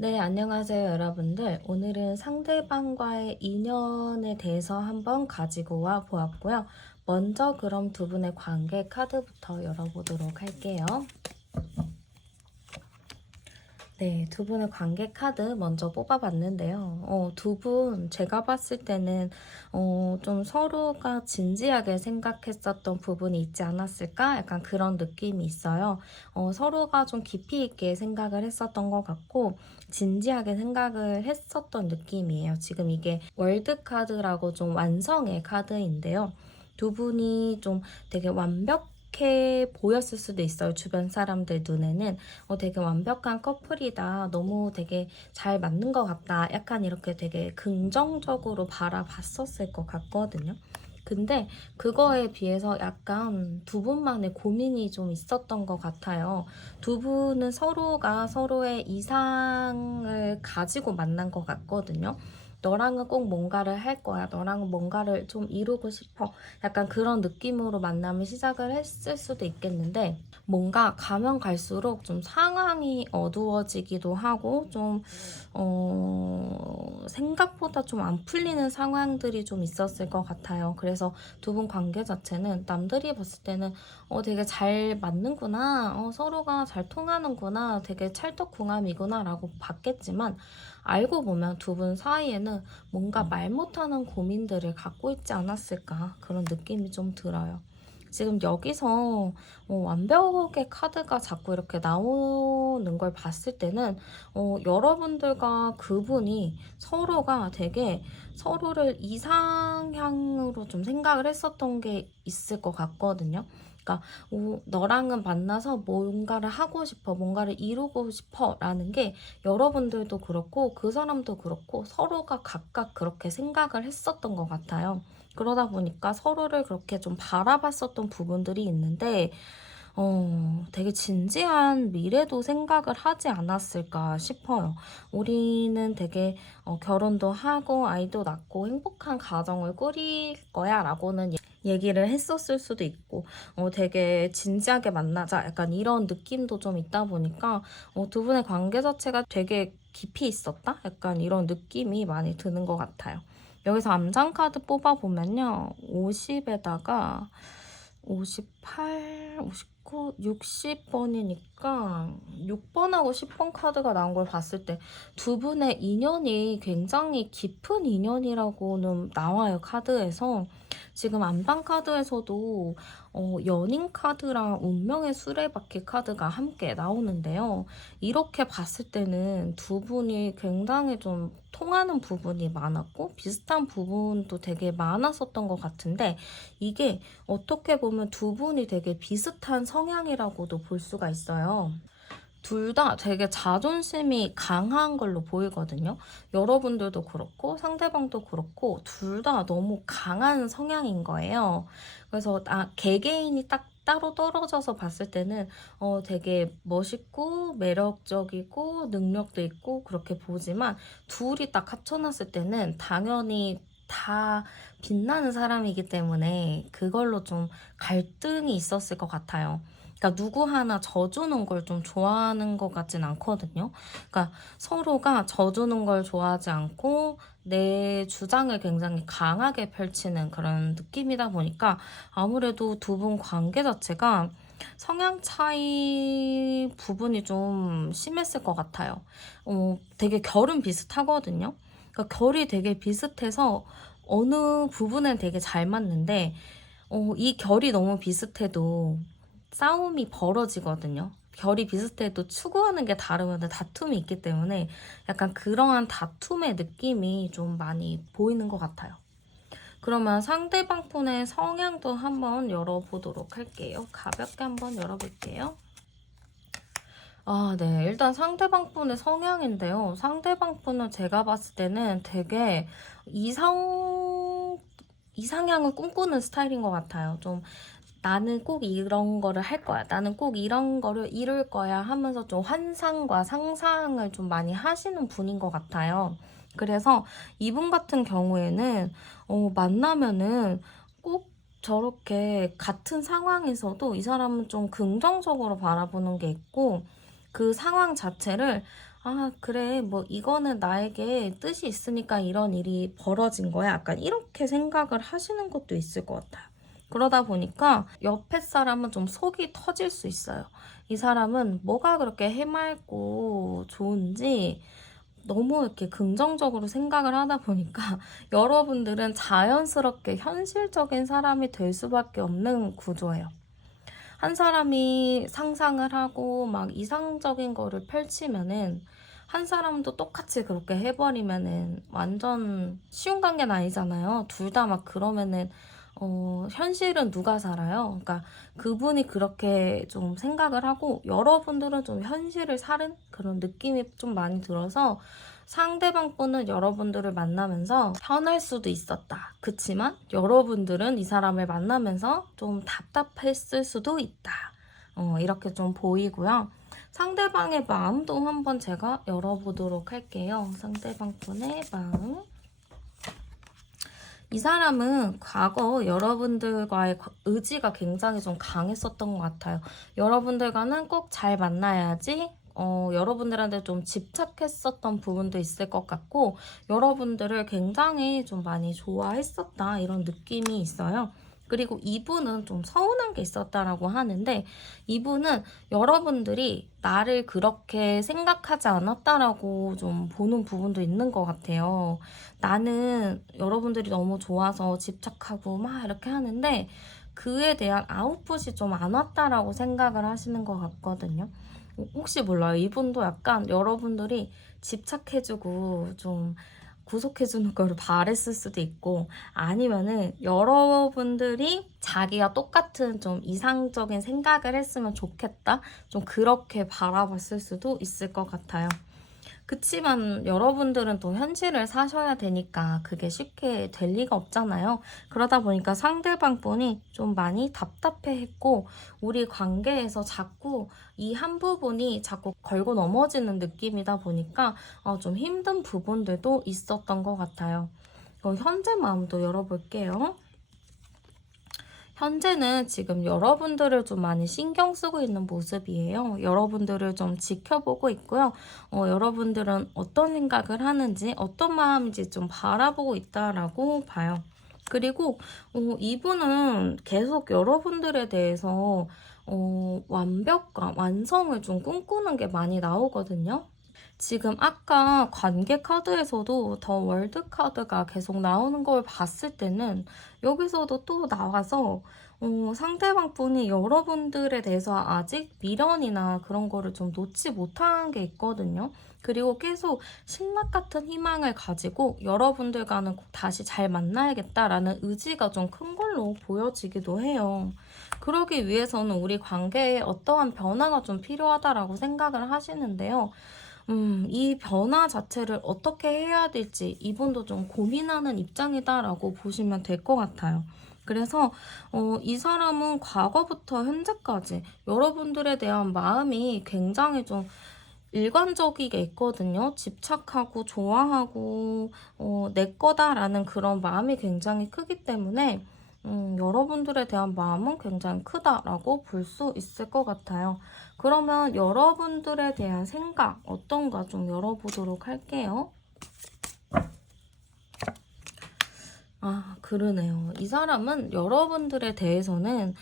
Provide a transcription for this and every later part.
네, 안녕하세요, 여러분들. 오늘은 상대방과의 인연에 대해서 한번 가지고 와 보았고요. 먼저 그럼 두 분의 관계 카드부터 열어보도록 할게요. 네, 두 분의 관계 카드 먼저 뽑아봤는데요. 두 분 제가 봤을 때는 좀 서로가 진지하게 생각했었던 부분이 있지 않았을까? 약간 그런 느낌이 있어요. 서로가 좀 깊이 있게 생각을 했었던 것 같고 진지하게 생각을 했었던 느낌이에요. 지금 이게 월드 카드라고 좀 완성의 카드인데요. 두 분이 좀 되게 완벽해 보였을 수도 있어요. 주변 사람들 눈에는. 되게 완벽한 커플이다. 너무 되게 잘 맞는 것 같다. 약간 이렇게 되게 긍정적으로 바라봤었을 것 같거든요. 근데 그거에 비해서 약간 두 분만의 고민이 좀 있었던 것 같아요. 두 분은 서로가 서로의 이상을 가지고 만난 것 같거든요. 너랑은 꼭 뭔가를 할 거야. 너랑은 뭔가를 좀 이루고 싶어. 약간 그런 느낌으로 만남을 시작을 했을 수도 있겠는데, 뭔가 가면 갈수록 좀 상황이 어두워지기도 하고 좀 생각보다 좀 안 풀리는 상황들이 좀 있었을 것 같아요. 그래서 두 분 관계 자체는 남들이 봤을 때는 되게 잘 맞는구나, 서로가 잘 통하는구나, 되게 찰떡궁합이구나 라고 봤겠지만, 알고 보면 두 분 사이에는 뭔가 말 못하는 고민들을 갖고 있지 않았을까, 그런 느낌이 좀 들어요. 지금 여기서 완벽의 카드가 자꾸 이렇게 나오는 걸 봤을 때는 여러분들과 그분이 서로가 되게 서로를 이상향으로 좀 생각을 했었던 게 있을 것 같거든요. 그러니까 너랑은 만나서 뭔가를 하고 싶어, 뭔가를 이루고 싶어 라는 게 여러분들도 그렇고 그 사람도 그렇고 서로가 각각 그렇게 생각을 했었던 것 같아요. 그러다 보니까 서로를 그렇게 좀 바라봤었던 부분들이 있는데, 되게 진지한 미래도 생각을 하지 않았을까 싶어요. 우리는 되게 결혼도 하고 아이도 낳고 행복한 가정을 꾸릴 거야 라고는 얘기를 했었을 수도 있고, 되게 진지하게 만나자 약간 이런 느낌도 좀 있다 보니까 두 분의 관계 자체가 되게 깊이 있었다? 약간 이런 느낌이 많이 드는 것 같아요. 여기서 암장 카드 뽑아보면요. 50에다가 58, 59, 60번이니까 6번하고 10번 카드가 나온 걸 봤을 때 두 분의 인연이 굉장히 깊은 인연이라고는 나와요, 카드에서. 지금 안방 카드에서도 연인 카드랑 운명의 수레바퀴 카드가 함께 나오는데요. 이렇게 봤을 때는 두 분이 굉장히 좀 통하는 부분이 많았고 비슷한 부분도 되게 많았었던 것 같은데, 이게 어떻게 보면 두 분이 되게 비슷한 성향이라고도 볼 수가 있어요. 둘 다 되게 자존심이 강한 걸로 보이거든요. 여러분들도 그렇고 상대방도 그렇고 둘 다 너무 강한 성향인 거예요. 그래서 개개인이 딱 따로 떨어져서 봤을 때는 되게 멋있고 매력적이고 능력도 있고 그렇게 보지만, 둘이 딱 합쳐놨을 때는 당연히 다 빛나는 사람이기 때문에 그걸로 좀 갈등이 있었을 것 같아요. 그러니까 누구 하나 져주는 걸 좀 좋아하는 것 같진 않거든요. 그러니까 서로가 져주는 걸 좋아하지 않고 내 주장을 굉장히 강하게 펼치는 그런 느낌이다 보니까 아무래도 두 분 관계 자체가 성향 차이 부분이 좀 심했을 것 같아요. 되게 결은 비슷하거든요. 그러니까 결이 되게 비슷해서 어느 부분은 되게 잘 맞는데, 이 결이 너무 비슷해도 싸움이 벌어지거든요. 결이 비슷해도 추구하는 게 다르면 다툼이 있기 때문에 약간 그러한 다툼의 느낌이 좀 많이 보이는 것 같아요. 그러면 상대방 분의 성향도 한번 열어보도록 할게요. 가볍게 한번 열어볼게요. 네. 일단 상대방 분의 성향인데요. 상대방 분은 제가 봤을 때는 되게 이상향을 꿈꾸는 스타일인 것 같아요. 좀 나는 꼭 이런 거를 할 거야. 나는 꼭 이런 거를 이룰 거야 하면서 좀 환상과 상상을 좀 많이 하시는 분인 것 같아요. 그래서 이분 같은 경우에는 만나면은 꼭 저렇게 같은 상황에서도 이 사람은 좀 긍정적으로 바라보는 게 있고, 그 상황 자체를 아, 그래, 뭐, 이거는 나에게 뜻이 있으니까 이런 일이 벌어진 거야. 약간 이렇게 생각을 하시는 것도 있을 것 같아요. 그러다 보니까 옆에 사람은 좀 속이 터질 수 있어요. 이 사람은 뭐가 그렇게 해맑고 좋은지 너무 이렇게 긍정적으로 생각을 하다 보니까 여러분들은 자연스럽게 현실적인 사람이 될 수밖에 없는 구조예요. 한 사람이 상상을 하고 막 이상적인 거를 펼치면은 한 사람도 똑같이 그렇게 해버리면은 완전 쉬운 관계는 아니잖아요. 둘 다 막 그러면은 현실은 누가 살아요? 그러니까 그분이 그렇게 좀 생각을 하고 여러분들은 좀 현실을 사는 그런 느낌이 좀 많이 들어서 상대방 분은 여러분들을 만나면서 편할 수도 있었다. 그치만 여러분들은 이 사람을 만나면서 좀 답답했을 수도 있다. 이렇게 좀 보이고요. 상대방의 마음도 한번 제가 열어보도록 할게요. 상대방 분의 마음. 이 사람은 과거 여러분들과의 의지가 굉장히 좀 강했었던 것 같아요. 여러분들과는 꼭 잘 만나야지. 여러분들한테 좀 집착했었던 부분도 있을 것 같고, 여러분들을 굉장히 좀 많이 좋아했었다. 이런 느낌이 있어요. 그리고 이분은 좀 서운한 게 있었다라고 하는데, 이분은 여러분들이 나를 그렇게 생각하지 않았다라고 좀 보는 부분도 있는 것 같아요. 나는 여러분들이 너무 좋아서 집착하고 막 이렇게 하는데, 그에 대한 아웃풋이 좀 안 왔다라고 생각을 하시는 것 같거든요. 혹시 몰라요. 이분도 약간 여러분들이 집착해주고 좀 구속해주는 걸 바랬을 수도 있고, 아니면은 여러분들이 자기가 똑같은 좀 이상적인 생각을 했으면 좋겠다, 좀 그렇게 바라봤을 수도 있을 것 같아요. 그치만 여러분들은 또 현실을 사셔야 되니까 그게 쉽게 될 리가 없잖아요. 그러다 보니까 상대방 분이 좀 많이 답답해했고, 우리 관계에서 자꾸 이 한 부분이 자꾸 걸고 넘어지는 느낌이다 보니까 좀 힘든 부분들도 있었던 것 같아요. 현재 마음도 열어볼게요. 현재는 지금 여러분들을 좀 많이 신경 쓰고 있는 모습이에요. 여러분들을 좀 지켜보고 있고요. 여러분들은 어떤 생각을 하는지, 어떤 마음인지 좀 바라보고 있다라고 봐요. 그리고 이분은 계속 여러분들에 대해서 완벽과 완성을 좀 꿈꾸는 게 많이 나오거든요. 지금 아까 관계 카드에서도 더 월드 카드가 계속 나오는 걸 봤을 때는 여기서도 또 나와서 상대방 분이 여러분들에 대해서 아직 미련이나 그런 거를 좀 놓지 못한 게 있거든요. 그리고 계속 신락 같은 희망을 가지고 여러분들과는 꼭 다시 잘 만나야겠다라는 의지가 좀 큰 걸로 보여지기도 해요. 그러기 위해서는 우리 관계에 어떠한 변화가 좀 필요하다라고 생각을 하시는데요. 이 변화 자체를 어떻게 해야 될지 이분도 좀 고민하는 입장이다라고 보시면 될 것 같아요. 그래서 이 사람은 과거부터 현재까지 여러분들에 대한 마음이 굉장히 좀 일관적이게 있거든요. 집착하고 좋아하고 내 거다라는 그런 마음이 굉장히 크기 때문에 여러분들에 대한 마음은 굉장히 크다라고 볼 수 있을 것 같아요. 그러면 여러분들에 대한 생각 어떤가 좀 열어보도록 할게요. 아, 그러네요. 이 사람은 여러분들에 대해서는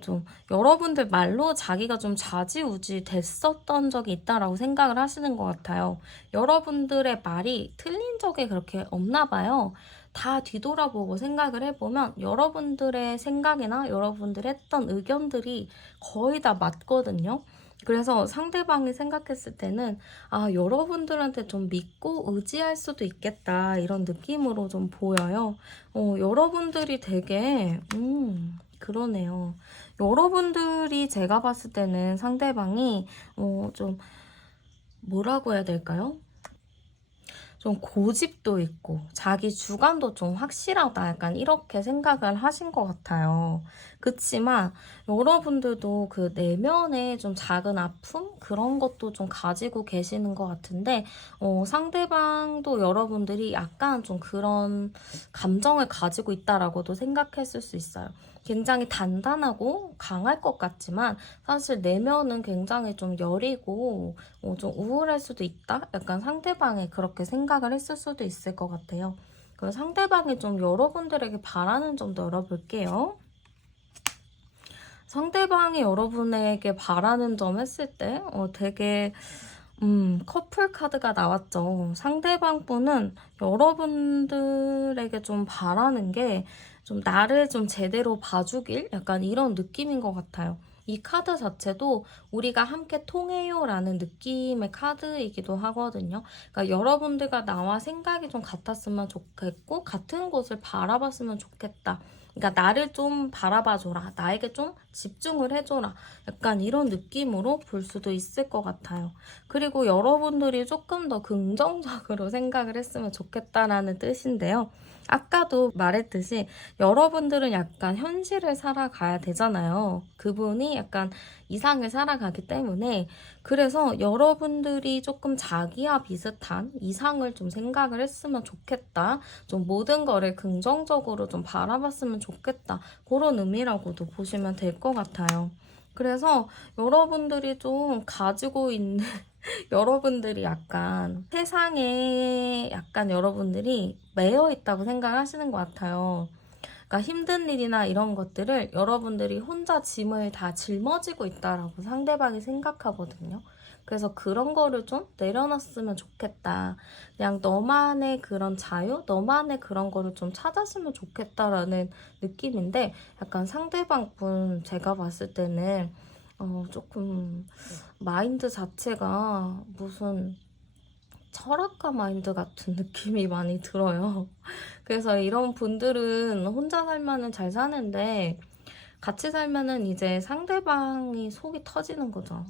좀 여러분들 말로 자기가 좀 좌지우지 됐었던 적이 있다라고 생각을 하시는 것 같아요. 여러분들의 말이 틀린 적이 그렇게 없나 봐요. 다 뒤돌아보고 생각을 해보면 여러분들의 생각이나 여러분들이 했던 의견들이 거의 다 맞거든요. 그래서 상대방이 생각했을 때는 여러분들한테 좀 믿고 의지할 수도 있겠다 이런 느낌으로 좀 보여요. 여러분들이 되게 그러네요. 여러분들이 제가 봤을 때는 상대방이 좀 뭐라고 해야 될까요? 좀 고집도 있고 자기 주관도 좀 확실하다 약간 이렇게 생각을 하신 것 같아요. 그치만 여러분들도 그 내면에 좀 작은 아픔 그런 것도 좀 가지고 계시는 것 같은데 상대방도 여러분들이 약간 좀 그런 감정을 가지고 있다라고도 생각했을 수 있어요. 굉장히 단단하고 강할 것 같지만 사실 내면은 굉장히 좀 여리고 좀 우울할 수도 있다? 약간 상대방이 그렇게 생각을 했을 수도 있을 것 같아요. 그럼 상대방이 좀 여러분들에게 바라는 점도 열어볼게요. 상대방이 여러분에게 바라는 점 했을 때 되게 커플 카드가 나왔죠. 상대방 분은 여러분들에게 좀 바라는 게 좀 나를 좀 제대로 봐주길 약간 이런 느낌인 것 같아요. 이 카드 자체도 우리가 함께 통해요 라는 느낌의 카드이기도 하거든요. 그러니까 여러분들과 나와 생각이 좀 같았으면 좋겠고 같은 곳을 바라봤으면 좋겠다. 그러니까 나를 좀 바라봐줘라. 나에게 좀 집중을 해줘라. 약간 이런 느낌으로 볼 수도 있을 것 같아요. 그리고 여러분들이 조금 더 긍정적으로 생각을 했으면 좋겠다라는 뜻인데요. 아까도 말했듯이 여러분들은 약간 현실을 살아가야 되잖아요. 그분이 약간 이상을 살아가기 때문에 그래서 여러분들이 조금 자기와 비슷한 이상을 좀 생각을 했으면 좋겠다. 좀 모든 거를 긍정적으로 좀 바라봤으면 좋겠다. 그런 의미라고도 보시면 될 것 같아요. 그래서 여러분들이 좀 가지고 있는 여러분들이 약간 세상에 약간 여러분들이 매여 있다고 생각하시는 것 같아요. 그러니까 힘든 일이나 이런 것들을 여러분들이 혼자 짐을 다 짊어지고 있다라고 상대방이 생각하거든요. 그래서 그런 거를 좀 내려놨으면 좋겠다. 그냥 너만의 그런 자유, 너만의 그런 거를 좀 찾았으면 좋겠다라는 느낌인데 약간 상대방 분 제가 봤을 때는 조금 마인드 자체가 무슨 철학가 마인드 같은 느낌이 많이 들어요. 그래서 이런 분들은 혼자 살면은 잘 사는데 같이 살면은 이제 상대방이 속이 터지는 거죠.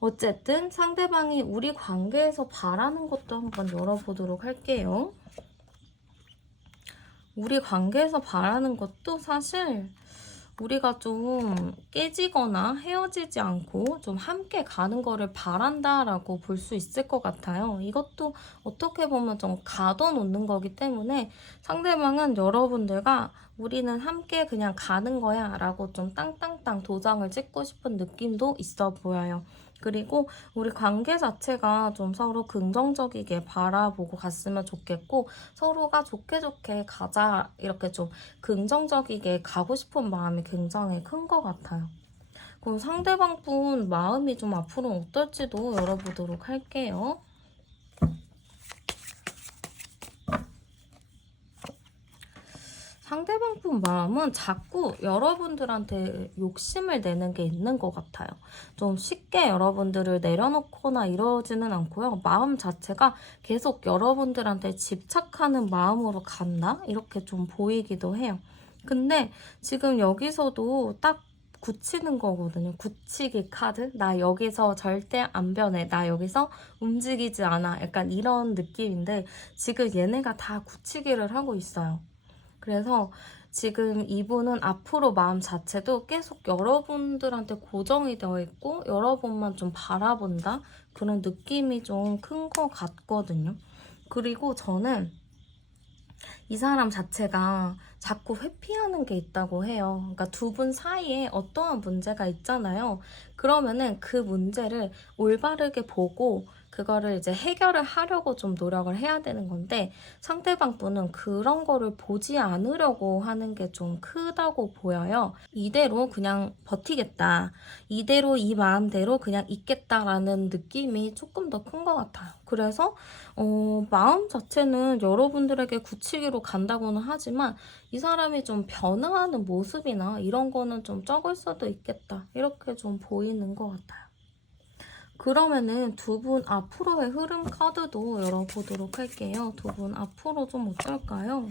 어쨌든 상대방이 우리 관계에서 바라는 것도 한번 열어보도록 할게요. 우리 관계에서 바라는 것도 사실 우리가 좀 깨지거나 헤어지지 않고 좀 함께 가는 거를 바란다라고 볼 수 있을 것 같아요. 이것도 어떻게 보면 좀 가둬놓는 거기 때문에 상대방은 여러분들과 우리는 함께 그냥 가는 거야 라고 좀 땅땅땅 도장을 찍고 싶은 느낌도 있어 보여요. 그리고 우리 관계 자체가 좀 서로 긍정적이게 바라보고 갔으면 좋겠고 서로가 좋게 좋게 가자 이렇게 좀 긍정적이게 가고 싶은 마음이 굉장히 큰 것 같아요. 그럼 상대방 분 마음이 좀 앞으로 어떨지도 열어보도록 할게요. 상대방 분 마음은 자꾸 여러분들한테 욕심을 내는 게 있는 것 같아요. 좀 쉽게 여러분들을 내려놓거나 이러지는 않고요. 마음 자체가 계속 여러분들한테 집착하는 마음으로 간다? 이렇게 좀 보이기도 해요. 근데 지금 여기서도 딱 굳히는 거거든요. 굳히기 카드? 나 여기서 절대 안 변해. 나 여기서 움직이지 않아. 약간 이런 느낌인데 지금 얘네가 다 굳히기를 하고 있어요. 그래서 지금 이분은 앞으로 마음 자체도 계속 여러분들한테 고정이 되어 있고 여러분만 좀 바라본다? 그런 느낌이 좀 큰 것 같거든요. 그리고 저는 이 사람 자체가 자꾸 회피하는 게 있다고 해요. 그러니까 두 분 사이에 어떠한 문제가 있잖아요. 그러면은 그 문제를 올바르게 보고 그거를 이제 해결을 하려고 좀 노력을 해야 되는 건데 상대방 분은 그런 거를 보지 않으려고 하는 게 좀 크다고 보여요. 이대로 그냥 버티겠다. 이대로 이 마음대로 그냥 있겠다라는 느낌이 조금 더 큰 것 같아요. 그래서 마음 자체는 여러분들에게 굳히기로 간다고는 하지만 이 사람이 좀 변화하는 모습이나 이런 거는 좀 적을 수도 있겠다. 이렇게 좀 보이는 것 같아요. 그러면은 두 분 앞으로의 흐름 카드도 열어보도록 할게요. 두 분 앞으로 좀 어떨까요?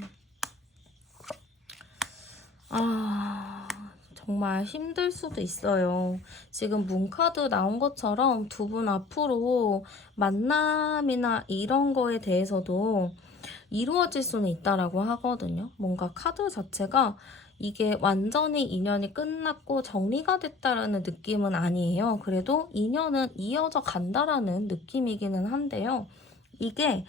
정말 힘들 수도 있어요. 지금 문카드 나온 것처럼 두 분 앞으로 만남이나 이런 거에 대해서도 이루어질 수는 있다라고 하거든요. 뭔가 카드 자체가 이게 완전히 인연이 끝났고 정리가 됐다라는 느낌은 아니에요. 그래도 인연은 이어져 간다라는 느낌이기는 한데요. 이게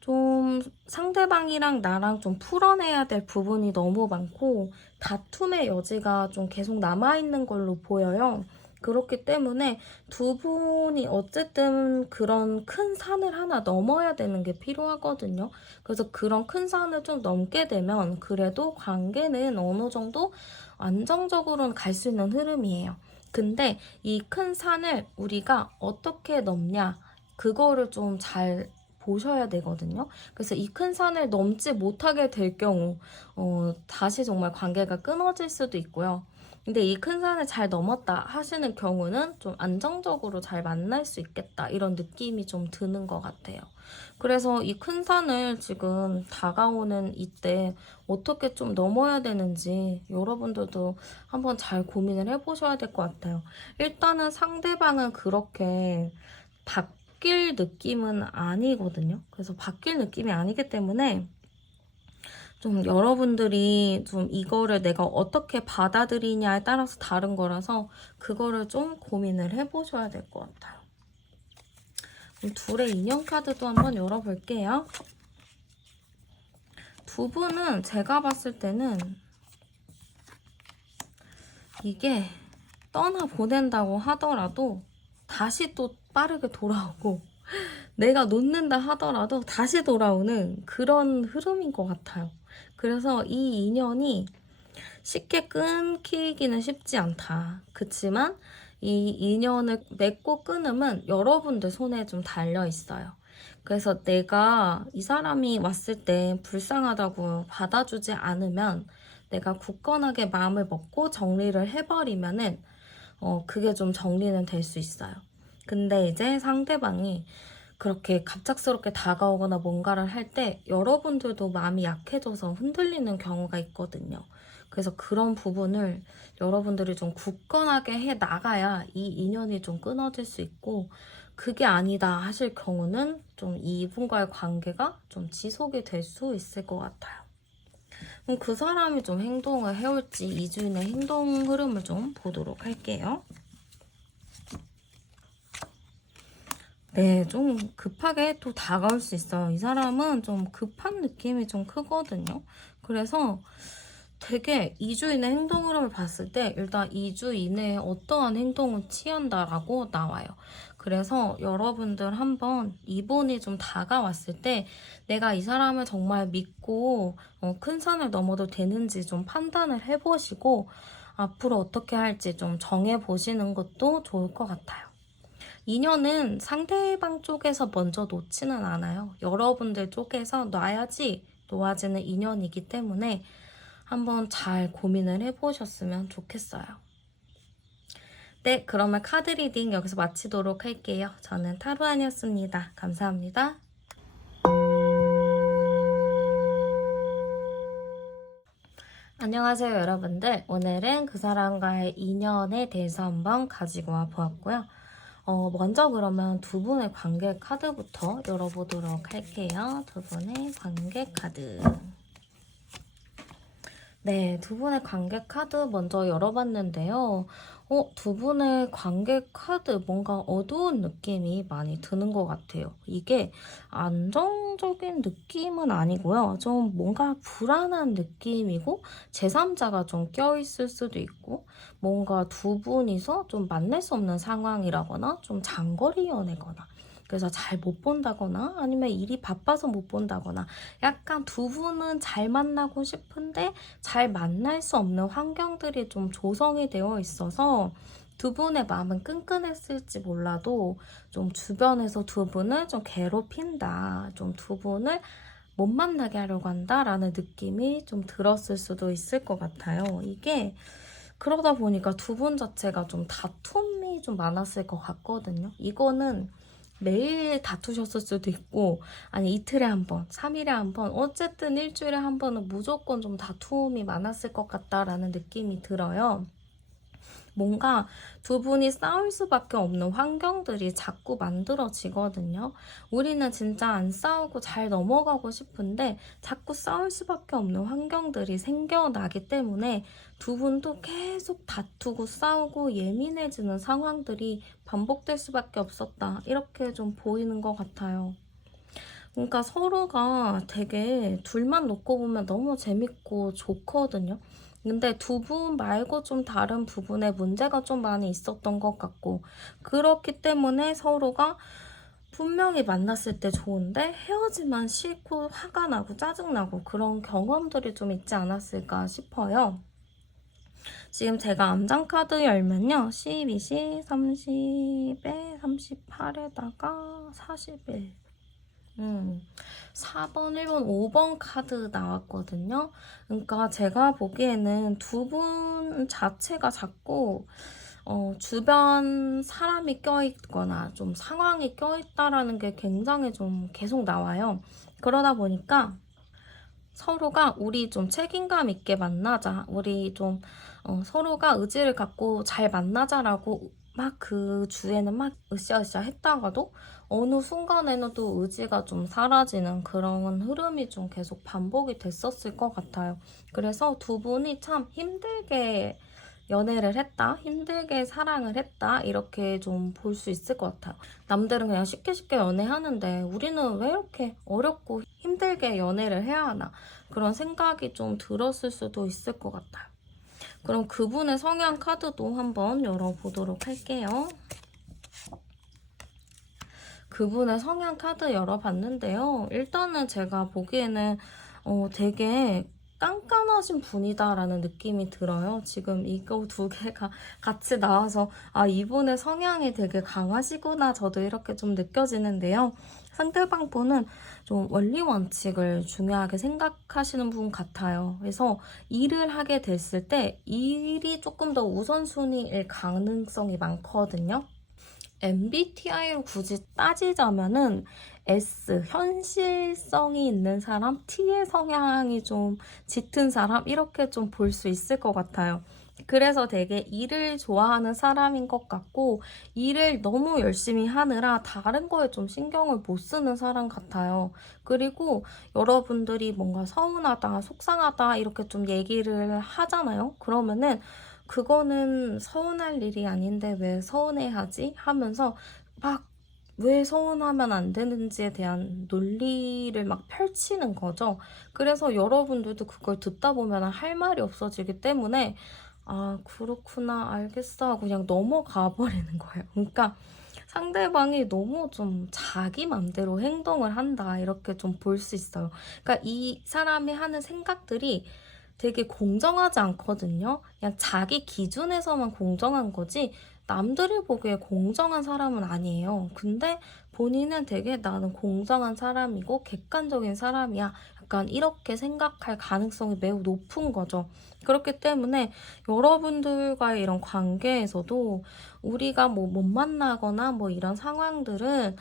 좀 상대방이랑 나랑 좀 풀어내야 될 부분이 너무 많고 다툼의 여지가 좀 계속 남아있는 걸로 보여요. 그렇기 때문에 두 분이 어쨌든 그런 큰 산을 하나 넘어야 되는 게 필요하거든요. 그래서 그런 큰 산을 좀 넘게 되면 그래도 관계는 어느 정도 안정적으로는 갈 수 있는 흐름이에요. 근데 이 큰 산을 우리가 어떻게 넘냐, 그거를 좀 잘 보셔야 되거든요. 그래서 이 큰 산을 넘지 못하게 될 경우 다시 정말 관계가 끊어질 수도 있고요. 근데 이 큰 산을 잘 넘었다 하시는 경우는 좀 안정적으로 잘 만날 수 있겠다, 이런 느낌이 좀 드는 것 같아요. 그래서 이 큰 산을 지금 다가오는 이때 어떻게 좀 넘어야 되는지 여러분들도 한번 잘 고민을 해보셔야 될 것 같아요. 일단은 상대방은 그렇게 바뀔 느낌은 아니거든요. 그래서 바뀔 느낌이 아니기 때문에 좀 여러분들이 좀 이거를 내가 어떻게 받아들이냐에 따라서 다른 거라서 그거를 좀 고민을 해보셔야 될 것 같아요. 그럼 둘의 인연 카드도 한번 열어볼게요. 두 분은 제가 봤을 때는 이게 떠나보낸다고 하더라도 다시 또 빠르게 돌아오고 내가 놓는다 하더라도 다시 돌아오는 그런 흐름인 것 같아요. 그래서 이 인연이 쉽게 끊기기는 쉽지 않다. 그치만 이 인연을 맺고 끊음은 여러분들 손에 좀 달려 있어요. 그래서 내가 이 사람이 왔을 때 불쌍하다고 받아주지 않으면 내가 굳건하게 마음을 먹고 정리를 해버리면은 그게 좀 정리는 될 수 있어요. 근데 이제 상대방이 그렇게 갑작스럽게 다가오거나 뭔가를 할 때 여러분들도 마음이 약해져서 흔들리는 경우가 있거든요. 그래서 그런 부분을 여러분들이 좀 굳건하게 해 나가야 이 인연이 좀 끊어질 수 있고, 그게 아니다 하실 경우는 좀 이분과의 관계가 좀 지속이 될 수 있을 것 같아요. 그럼 그 사람이 좀 행동을 해올지 이 주인의 행동 흐름을 좀 보도록 할게요. 네, 좀 급하게 또 다가올 수 있어요. 이 사람은 좀 급한 느낌이 좀 크거든요. 그래서 되게 2주 이내 행동 흐름을 봤을 때 일단 2주 이내에 어떠한 행동을 취한다라고 나와요. 그래서 여러분들 한번 이분이 좀 다가왔을 때 내가 이 사람을 정말 믿고 큰 산을 넘어도 되는지 좀 판단을 해보시고 앞으로 어떻게 할지 좀 정해보시는 것도 좋을 것 같아요. 인연은 상대방 쪽에서 먼저 놓지는 않아요. 여러분들 쪽에서 놔야지 놓아지는 인연이기 때문에 한번 잘 고민을 해보셨으면 좋겠어요. 네, 그러면 카드 리딩 여기서 마치도록 할게요. 저는 타로안이었습니다. 감사합니다. 안녕하세요, 여러분들. 오늘은 그 사람과의 인연에 대해서 한번 가지고 와 보았고요. 먼저 그러면 두 분의 관계 카드부터 열어보도록 할게요. 두 분의 관계 카드. 네, 두 분의 관계 카드 먼저 열어봤는데요. 두 분의 관계 카드 뭔가 어두운 느낌이 많이 드는 것 같아요. 이게 안정적인 느낌은 아니고요. 좀 뭔가 불안한 느낌이고 제3자가 좀 껴있을 수도 있고 뭔가 두 분이서 좀 만날 수 없는 상황이라거나 좀 장거리 연애거나 그래서 잘 못 본다거나 아니면 일이 바빠서 못 본다거나 약간 두 분은 잘 만나고 싶은데 잘 만날 수 없는 환경들이 좀 조성이 되어 있어서 두 분의 마음은 끈끈했을지 몰라도 좀 주변에서 두 분을 좀 괴롭힌다, 좀 두 분을 못 만나게 하려고 한다라는 느낌이 좀 들었을 수도 있을 것 같아요. 이게 그러다 보니까 두 분 자체가 좀 다툼이 좀 많았을 것 같거든요. 이거는 매일 다투셨을 수도 있고 아니 이틀에 한 번, 3일에 한 번, 어쨌든 일주일에 한 번은 무조건 좀 다툼이 많았을 것 같다라는 느낌이 들어요. 뭔가 두 분이 싸울 수밖에 없는 환경들이 자꾸 만들어지거든요. 우리는 진짜 안 싸우고 잘 넘어가고 싶은데 자꾸 싸울 수밖에 없는 환경들이 생겨나기 때문에 두 분도 계속 다투고 싸우고 예민해지는 상황들이 반복될 수밖에 없었다. 이렇게 좀 보이는 것 같아요. 그러니까 서로가 되게 둘만 놓고 보면 너무 재밌고 좋거든요. 근데 두 분 말고 좀 다른 부분에 문제가 좀 많이 있었던 것 같고, 그렇기 때문에 서로가 분명히 만났을 때 좋은데 헤어지면 싫고 화가 나고 짜증나고 그런 경험들이 좀 있지 않았을까 싶어요. 지금 제가 암장 카드 열면요. 10, 20, 30에 38에다가 41. 4번, 1번, 5번 카드 나왔거든요. 그러니까 제가 보기에는 두 분 자체가 자꾸 주변 사람이 껴있거나 좀 상황이 껴있다라는 게 굉장히 좀 계속 나와요. 그러다 보니까 서로가 우리 좀 책임감 있게 만나자. 우리 좀 서로가 의지를 갖고 잘 만나자라고 막 그 주에는 막 으쌰으쌰 했다가도 어느 순간에는 또 의지가 좀 사라지는 그런 흐름이 좀 계속 반복이 됐었을 것 같아요. 그래서 두 분이 참 힘들게 연애를 했다, 힘들게 사랑을 했다, 이렇게 좀 볼 수 있을 것 같아요. 남들은 그냥 쉽게 쉽게 연애하는데 우리는 왜 이렇게 어렵고 힘들게 연애를 해야 하나, 그런 생각이 좀 들었을 수도 있을 것 같아요. 그럼 그분의 성향 카드도 한번 열어보도록 할게요. 그분의 성향 카드 열어봤는데요. 일단은 제가 보기에는 되게 깐깐하신 분이다라는 느낌이 들어요. 지금 이거 두 개가 같이 나와서 아, 이분의 성향이 되게 강하시구나, 저도 이렇게 좀 느껴지는데요. 상대방 분은 좀 원리 원칙을 중요하게 생각하시는 분 같아요. 그래서 일을 하게 됐을 때 일이 조금 더 우선순위일 가능성이 많거든요. MBTI로 굳이 따지자면은 S, 현실성이 있는 사람, T의 성향이 좀 짙은 사람, 이렇게 좀 볼 수 있을 것 같아요. 그래서 되게 일을 좋아하는 사람인 것 같고, 일을 너무 열심히 하느라 다른 거에 좀 신경을 못 쓰는 사람 같아요. 그리고 여러분들이 뭔가 서운하다, 속상하다 이렇게 좀 얘기를 하잖아요. 그러면은 그거는 서운할 일이 아닌데 왜 서운해하지? 하면서 막 왜 서운하면 안 되는지에 대한 논리를 막 펼치는 거죠. 그래서 여러분들도 그걸 듣다 보면 할 말이 없어지기 때문에 아, 그렇구나, 알겠어 하고 그냥 넘어가 버리는 거예요. 그러니까 상대방이 너무 좀 자기 맘대로 행동을 한다, 이렇게 좀 볼 수 있어요. 그러니까 이 사람이 하는 생각들이 되게 공정하지 않거든요. 그냥 자기 기준에서만 공정한 거지 남들이 보기에 공정한 사람은 아니에요. 근데 본인은 되게 나는 공정한 사람이고 객관적인 사람이야, 약간 이렇게 생각할 가능성이 매우 높은 거죠. 그렇기 때문에 여러분들과의 이런 관계에서도 우리가 뭐 못 만나거나 뭐 이런 상황들은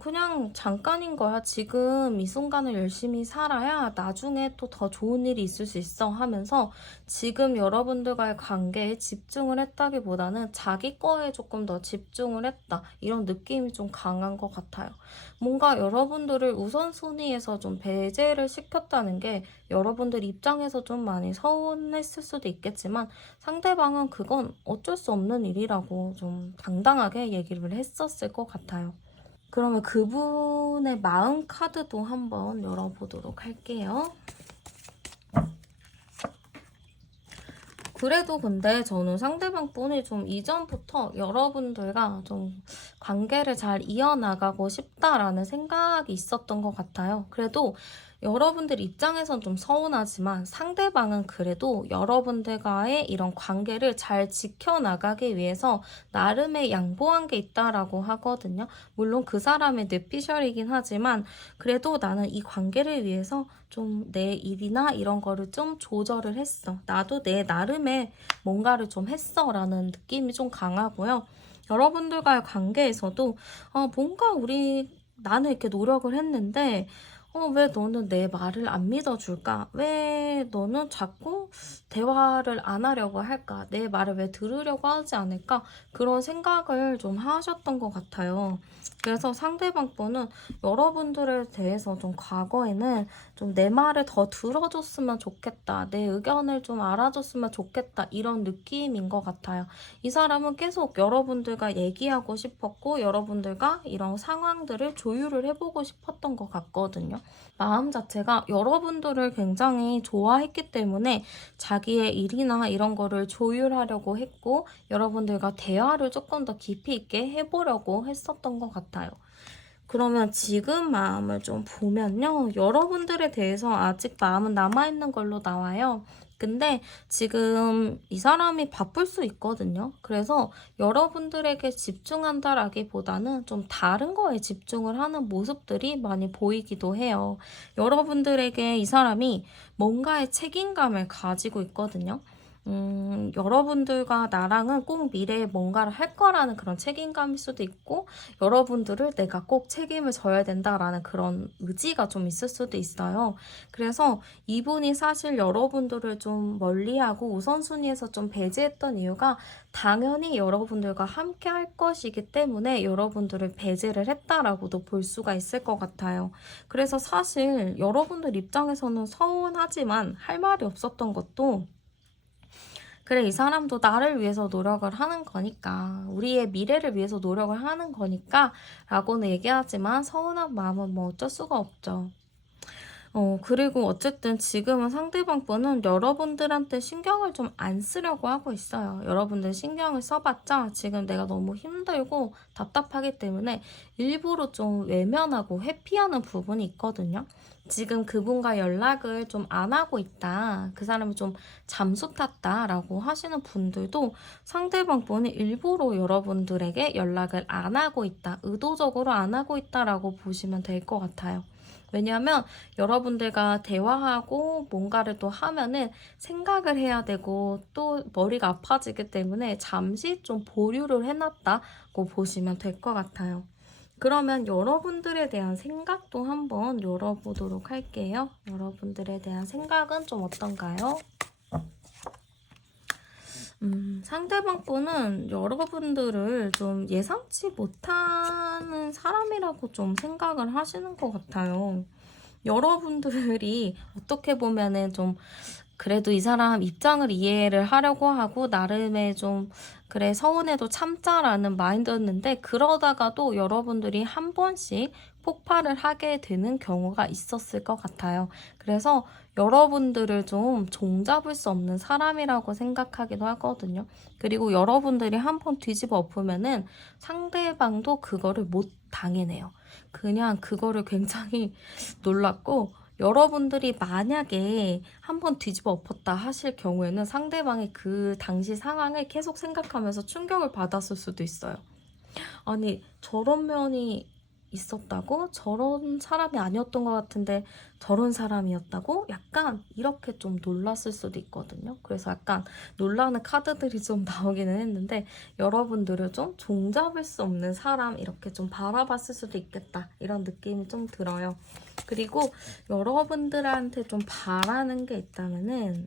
그냥 잠깐인 거야. 지금 이 순간을 열심히 살아야 나중에 또 더 좋은 일이 있을 수 있어 하면서 지금 여러분들과의 관계에 집중을 했다기보다는 자기 거에 조금 더 집중을 했다, 이런 느낌이 좀 강한 것 같아요. 뭔가 여러분들을 우선순위에서 좀 배제를 시켰다는 게 여러분들 입장에서 좀 많이 서운했을 수도 있겠지만 상대방은 그건 어쩔 수 없는 일이라고 좀 당당하게 얘기를 했었을 것 같아요. 그러면 그분의 마음 카드도 한번 열어보도록 할게요. 그래도 근데 저는 상대방 분이 좀 이전부터 여러분들과 좀 관계를 잘 이어나가고 싶다라는 생각이 있었던 것 같아요. 그래도 여러분들 입장에선 좀 서운하지만 상대방은 그래도 여러분들과의 이런 관계를 잘 지켜나가기 위해서 나름의 양보한 게 있다라고 하거든요. 물론 그 사람의 뇌피셜이긴 하지만 그래도 나는 이 관계를 위해서 좀 내 일이나 이런 거를 좀 조절을 했어. 나도 내 나름의 뭔가를 좀 했어 라는 느낌이 좀 강하고요. 여러분들과의 관계에서도 뭔가 나는 이렇게 노력을 했는데 왜 너는 내 말을 안 믿어줄까? 왜 너는 자꾸 대화를 안 하려고 할까? 내 말을 왜 들으려고 하지 않을까? 그런 생각을 좀 하셨던 것 같아요. 그래서 상대방 분은 여러분들에 대해서 좀 과거에는 좀 내 말을 더 들어줬으면 좋겠다, 내 의견을 좀 알아줬으면 좋겠다, 이런 느낌인 것 같아요. 이 사람은 계속 여러분들과 얘기하고 싶었고 여러분들과 이런 상황들을 조율을 해보고 싶었던 것 같거든요. 마음 자체가 여러분들을 굉장히 좋아했기 때문에 자기의 일이나 이런 거를 조율하려고 했고 여러분들과 대화를 조금 더 깊이 있게 해보려고 했었던 것 같아요. 그러면 지금 마음을 좀 보면요. 여러분들에 대해서 아직 마음은 남아있는 걸로 나와요. 근데 지금 이 사람이 바쁠 수 있거든요. 그래서 여러분들에게 집중한다라기보다는 좀 다른 거에 집중을 하는 모습들이 많이 보이기도 해요. 여러분들에게 이 사람이 뭔가의 책임감을 가지고 있거든요. 여러분들과 나랑은 꼭 미래에 뭔가를 할 거라는 그런 책임감일 수도 있고, 여러분들을 내가 꼭 책임을 져야 된다라는 그런 의지가 좀 있을 수도 있어요. 그래서 이분이 사실 여러분들을 좀 멀리하고 우선순위에서 좀 배제했던 이유가 당연히 여러분들과 함께 할 것이기 때문에 여러분들을 배제를 했다라고도 볼 수가 있을 것 같아요. 그래서 사실 여러분들 입장에서는 서운하지만 할 말이 없었던 것도 그래, 이 사람도 나를 위해서 노력을 하는 거니까, 우리의 미래를 위해서 노력을 하는 거니까, 라고는 얘기하지만 서운한 마음은 뭐 어쩔 수가 없죠. 그리고 어쨌든 지금은 상대방 분은 여러분들한테 신경을 좀 안 쓰려고 하고 있어요. 여러분들 신경을 써봤자 지금 내가 너무 힘들고 답답하기 때문에 일부러 좀 외면하고 회피하는 부분이 있거든요. 지금 그분과 연락을 좀 안 하고 있다. 그 사람이 좀 잠수 탔다라고 하시는 분들도 상대방 분이 일부러 여러분들에게 연락을 안 하고 있다. 의도적으로 안 하고 있다라고 보시면 될 것 같아요. 왜냐하면 여러분들과 대화하고 뭔가를 또 하면은 생각을 해야 되고 또 머리가 아파지기 때문에 잠시 좀 보류를 해놨다고 보시면 될 것 같아요. 그러면 여러분들에 대한 생각도 한번 열어보도록 할게요. 여러분들에 대한 생각은 좀 어떤가요? 상대방 분은 여러분들을 좀 예상치 못하는 사람이라고 좀 생각을 하시는 것 같아요. 여러분들이 어떻게 보면은 좀 그래도 이 사람 입장을 이해를 하려고 하고 나름의 좀 그래 서운해도 참자라는 마인드였는데 그러다가도 여러분들이 한 번씩 폭발을 하게 되는 경우가 있었을 것 같아요. 그래서 여러분들을 좀 종잡을 수 없는 사람이라고 생각하기도 하거든요. 그리고 여러분들이 한 번 뒤집어 엎으면은 상대방도 그거를 못 당해내요. 그냥 그거를 굉장히 놀랐고 여러분들이 만약에 한번 뒤집어 엎었다 하실 경우에는 상대방이 그 당시 상황을 계속 생각하면서 충격을 받았을 수도 있어요. 아니, 저런 면이 있었다고? 저런 사람이 아니었던 것 같은데 저런 사람이었다고? 약간 이렇게 좀 놀랐을 수도 있거든요. 그래서 약간 놀라는 카드들이 좀 나오기는 했는데 여러분들을 좀 종잡을 수 없는 사람 이렇게 좀 바라봤을 수도 있겠다. 이런 느낌이 좀 들어요. 그리고 여러분들한테 좀 바라는 게 있다면은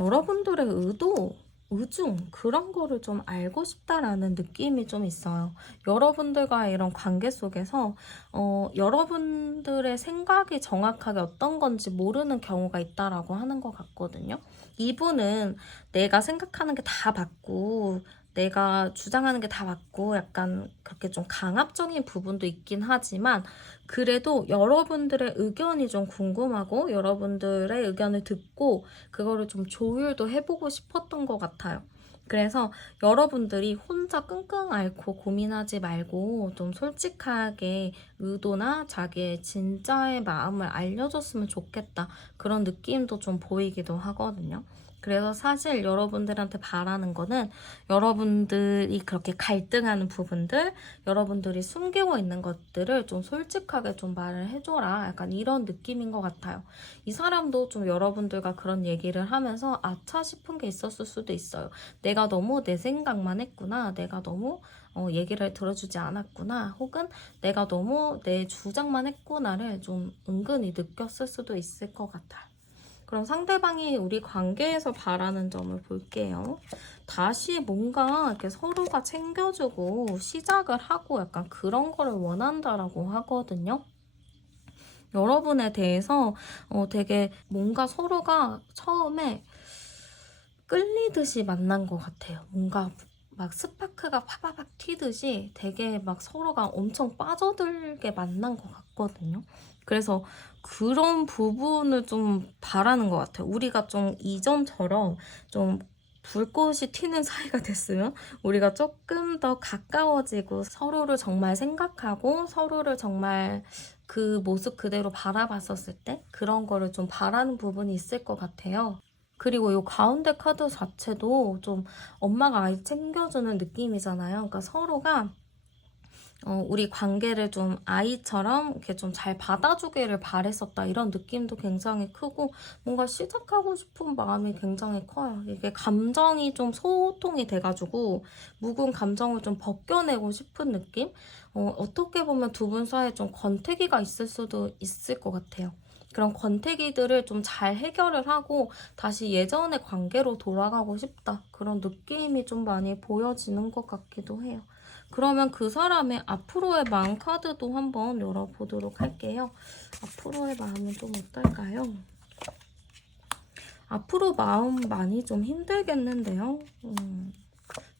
여러분들의 의중 그런 거를 좀 알고 싶다라는 느낌이 좀 있어요. 여러분들과의 이런 관계 속에서 여러분들의 생각이 정확하게 어떤 건지 모르는 경우가 있다라고 하는 것 같거든요. 이분은 내가 생각하는 게 다 맞고 내가 주장하는 게 다 맞고 약간 그렇게 좀 강압적인 부분도 있긴 하지만 그래도 여러분들의 의견이 좀 궁금하고 여러분들의 의견을 듣고 그거를 좀 조율도 해보고 싶었던 것 같아요. 그래서 여러분들이 혼자 끙끙 앓고 고민하지 말고 좀 솔직하게 의도나 자기의 진짜의 마음을 알려줬으면 좋겠다. 그런 느낌도 좀 보이기도 하거든요. 그래서 사실 여러분들한테 바라는 거는 여러분들이 그렇게 갈등하는 부분들, 여러분들이 숨기고 있는 것들을 좀 솔직하게 좀 말을 해줘라. 약간 이런 느낌인 것 같아요. 이 사람도 좀 여러분들과 그런 얘기를 하면서 아차 싶은 게 있었을 수도 있어요. 내가 너무 내 생각만 했구나. 내가 너무 얘기를 들어주지 않았구나. 혹은 내가 너무 내 주장만 했구나를 좀 은근히 느꼈을 수도 있을 것 같아요. 그럼 상대방이 우리 관계에서 바라는 점을 볼게요. 다시 뭔가 이렇게 서로가 챙겨주고 시작을 하고 약간 그런 거를 원한다라고 하거든요. 여러분에 대해서 되게 뭔가 서로가 처음에 끌리듯이 만난 것 같아요. 뭔가 막 스파크가 파바박 튀듯이 되게 막 서로가 엄청 빠져들게 만난 것 같거든요. 그래서 그런 부분을 좀 바라는 것 같아요. 우리가 좀 이전처럼 좀 불꽃이 튀는 사이가 됐으면 우리가 조금 더 가까워지고 서로를 정말 생각하고 서로를 정말 그 모습 그대로 바라봤었을 때 그런 거를 좀 바라는 부분이 있을 것 같아요. 그리고 이 가운데 카드 자체도 좀 엄마가 아이 챙겨주는 느낌이잖아요. 그러니까 서로가 우리 관계를 좀 아이처럼 이렇게 좀 잘 받아주기를 바랬었다 이런 느낌도 굉장히 크고 뭔가 시작하고 싶은 마음이 굉장히 커요. 이게 감정이 좀 소통이 돼가지고 묵은 감정을 좀 벗겨내고 싶은 느낌? 어떻게 보면 두 분 사이에 좀 권태기가 있을 수도 있을 것 같아요. 그런 권태기들을 좀 잘 해결을 하고 다시 예전의 관계로 돌아가고 싶다. 그런 느낌이 좀 많이 보여지는 것 같기도 해요. 그러면 그 사람의 앞으로의 마음 카드도 한번 열어보도록 할게요. 앞으로의 마음은 좀 어떨까요? 앞으로 마음 많이 좀 힘들겠는데요.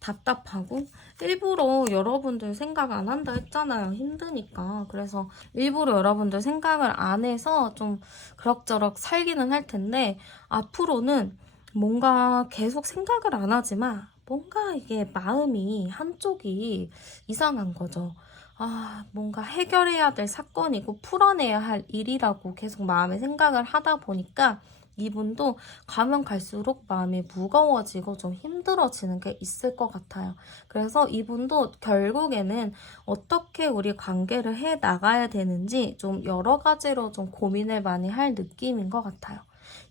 답답하고 일부러 여러분들 생각 안 한다 했잖아요. 힘드니까. 그래서 일부러 여러분들 생각을 안 해서 좀 그럭저럭 살기는 할 텐데 앞으로는 뭔가 계속 생각을 안 하지만 뭔가 이게 마음이 한쪽이 이상한 거죠. 뭔가 해결해야 될 사건이고 풀어내야 할 일이라고 계속 마음에 생각을 하다 보니까 이분도 가면 갈수록 마음이 무거워지고 좀 힘들어지는 게 있을 것 같아요. 그래서 이분도 결국에는 어떻게 우리 관계를 해 나가야 되는지 좀 여러 가지로 좀 고민을 많이 할 느낌인 것 같아요.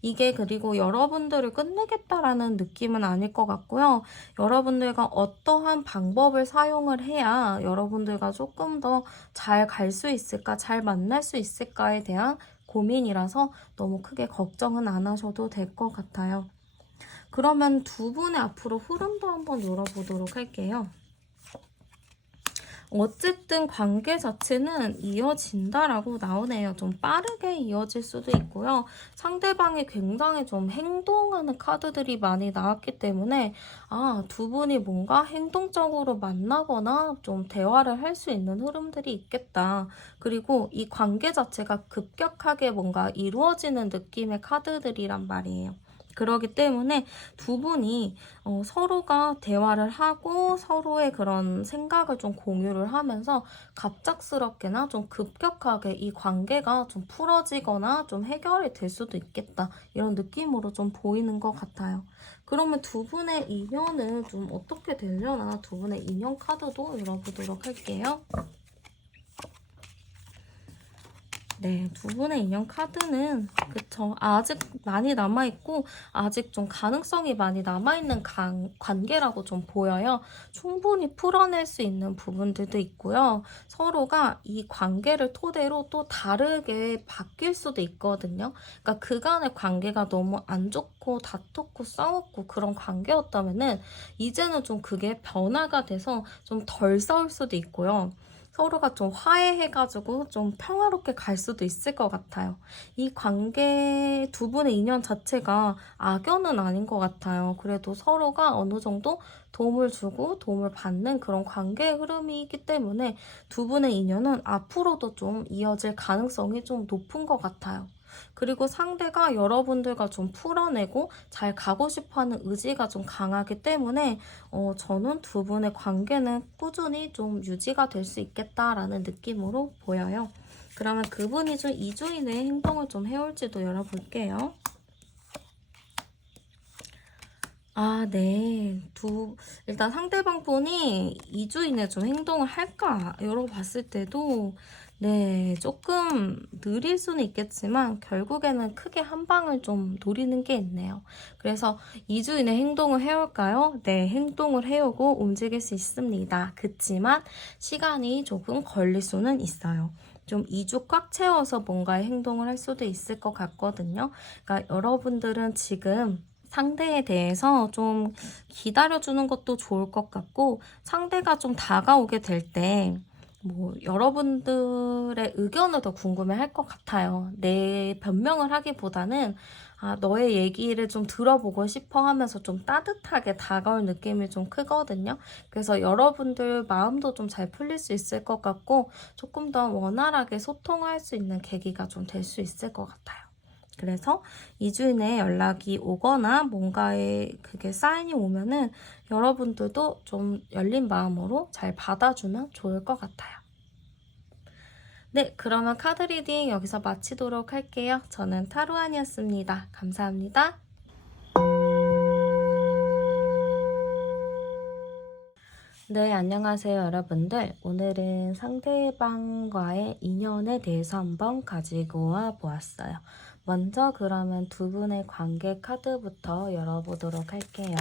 이게 그리고 여러분들을 끝내겠다라는 느낌은 아닐 것 같고요. 여러분들과 어떠한 방법을 사용을 해야 여러분들과 조금 더 잘 갈 수 있을까, 잘 만날 수 있을까에 대한 고민이라서 너무 크게 걱정은 안 하셔도 될 것 같아요. 그러면 두 분의 앞으로 흐름도 한번 열어보도록 할게요. 어쨌든 관계 자체는 이어진다라고 나오네요. 좀 빠르게 이어질 수도 있고요. 상대방이 굉장히 좀 행동하는 카드들이 많이 나왔기 때문에 두 분이 뭔가 행동적으로 만나거나 좀 대화를 할 수 있는 흐름들이 있겠다. 그리고 이 관계 자체가 급격하게 뭔가 이루어지는 느낌의 카드들이란 말이에요. 그러기 때문에 두 분이 서로가 대화를 하고 서로의 그런 생각을 좀 공유를 하면서 갑작스럽게나 좀 급격하게 이 관계가 좀 풀어지거나 좀 해결이 될 수도 있겠다. 이런 느낌으로 좀 보이는 것 같아요. 그러면 두 분의 인연은 좀 어떻게 되려나 두 분의 인연 카드도 열어보도록 할게요. 네, 두 분의 인연 카드는 그쵸. 아직 많이 남아있고 아직 좀 가능성이 많이 남아있는 관계라고 좀 보여요. 충분히 풀어낼 수 있는 부분들도 있고요. 서로가 이 관계를 토대로 또 다르게 바뀔 수도 있거든요. 그러니까 그간의 관계가 너무 안 좋고 다퉜고 싸웠고 그런 관계였다면은 이제는 좀 그게 변화가 돼서 좀 덜 싸울 수도 있고요. 서로가 좀 화해해가지고 좀 평화롭게 갈 수도 있을 것 같아요. 이 관계 두 분의 인연 자체가 악연은 아닌 것 같아요. 그래도 서로가 어느 정도 도움을 주고 도움을 받는 그런 관계의 흐름이기 때문에 두 분의 인연은 앞으로도 좀 이어질 가능성이 좀 높은 것 같아요. 그리고 상대가 여러분들과 좀 풀어내고 잘 가고 싶어하는 의지가 좀 강하기 때문에 저는 두 분의 관계는 꾸준히 좀 유지가 될 수 있겠다라는 느낌으로 보여요. 그러면 그분이 좀 2주 이내에 행동을 좀 해올지도 열어볼게요. 네. 일단 상대방 분이 2주 이내에 좀 행동을 할까 열어봤을 때도 네, 조금 느릴 수는 있겠지만 결국에는 크게 한 방을 좀 노리는 게 있네요. 그래서 2주 이내 행동을 해올까요? 네, 행동을 해오고 움직일 수 있습니다. 그치만 시간이 조금 걸릴 수는 있어요. 좀 2주 꽉 채워서 뭔가의 행동을 할 수도 있을 것 같거든요. 그러니까 여러분들은 지금 상대에 대해서 좀 기다려주는 것도 좋을 것 같고 상대가 좀 다가오게 될 때 여러분들의 의견을 더 궁금해 할 것 같아요. 내 변명을 하기보다는 아, 너의 얘기를 좀 들어보고 싶어 하면서 좀 따뜻하게 다가올 느낌이 좀 크거든요. 그래서 여러분들 마음도 좀 잘 풀릴 수 있을 것 같고 조금 더 원활하게 소통할 수 있는 계기가 좀 될 수 있을 것 같아요. 그래서 2주 내에 연락이 오거나 뭔가에 그게 사인이 오면은 여러분들도 좀 열린 마음으로 잘 받아주면 좋을 것 같아요. 네, 그러면 카드 리딩 여기서 마치도록 할게요. 저는 타로안이었습니다. 감사합니다. 네, 안녕하세요, 여러분들. 오늘은 상대방과의 인연에 대해서 한번 가지고 와 보았어요. 먼저 그러면 두 분의 관계 카드부터 열어보도록 할게요.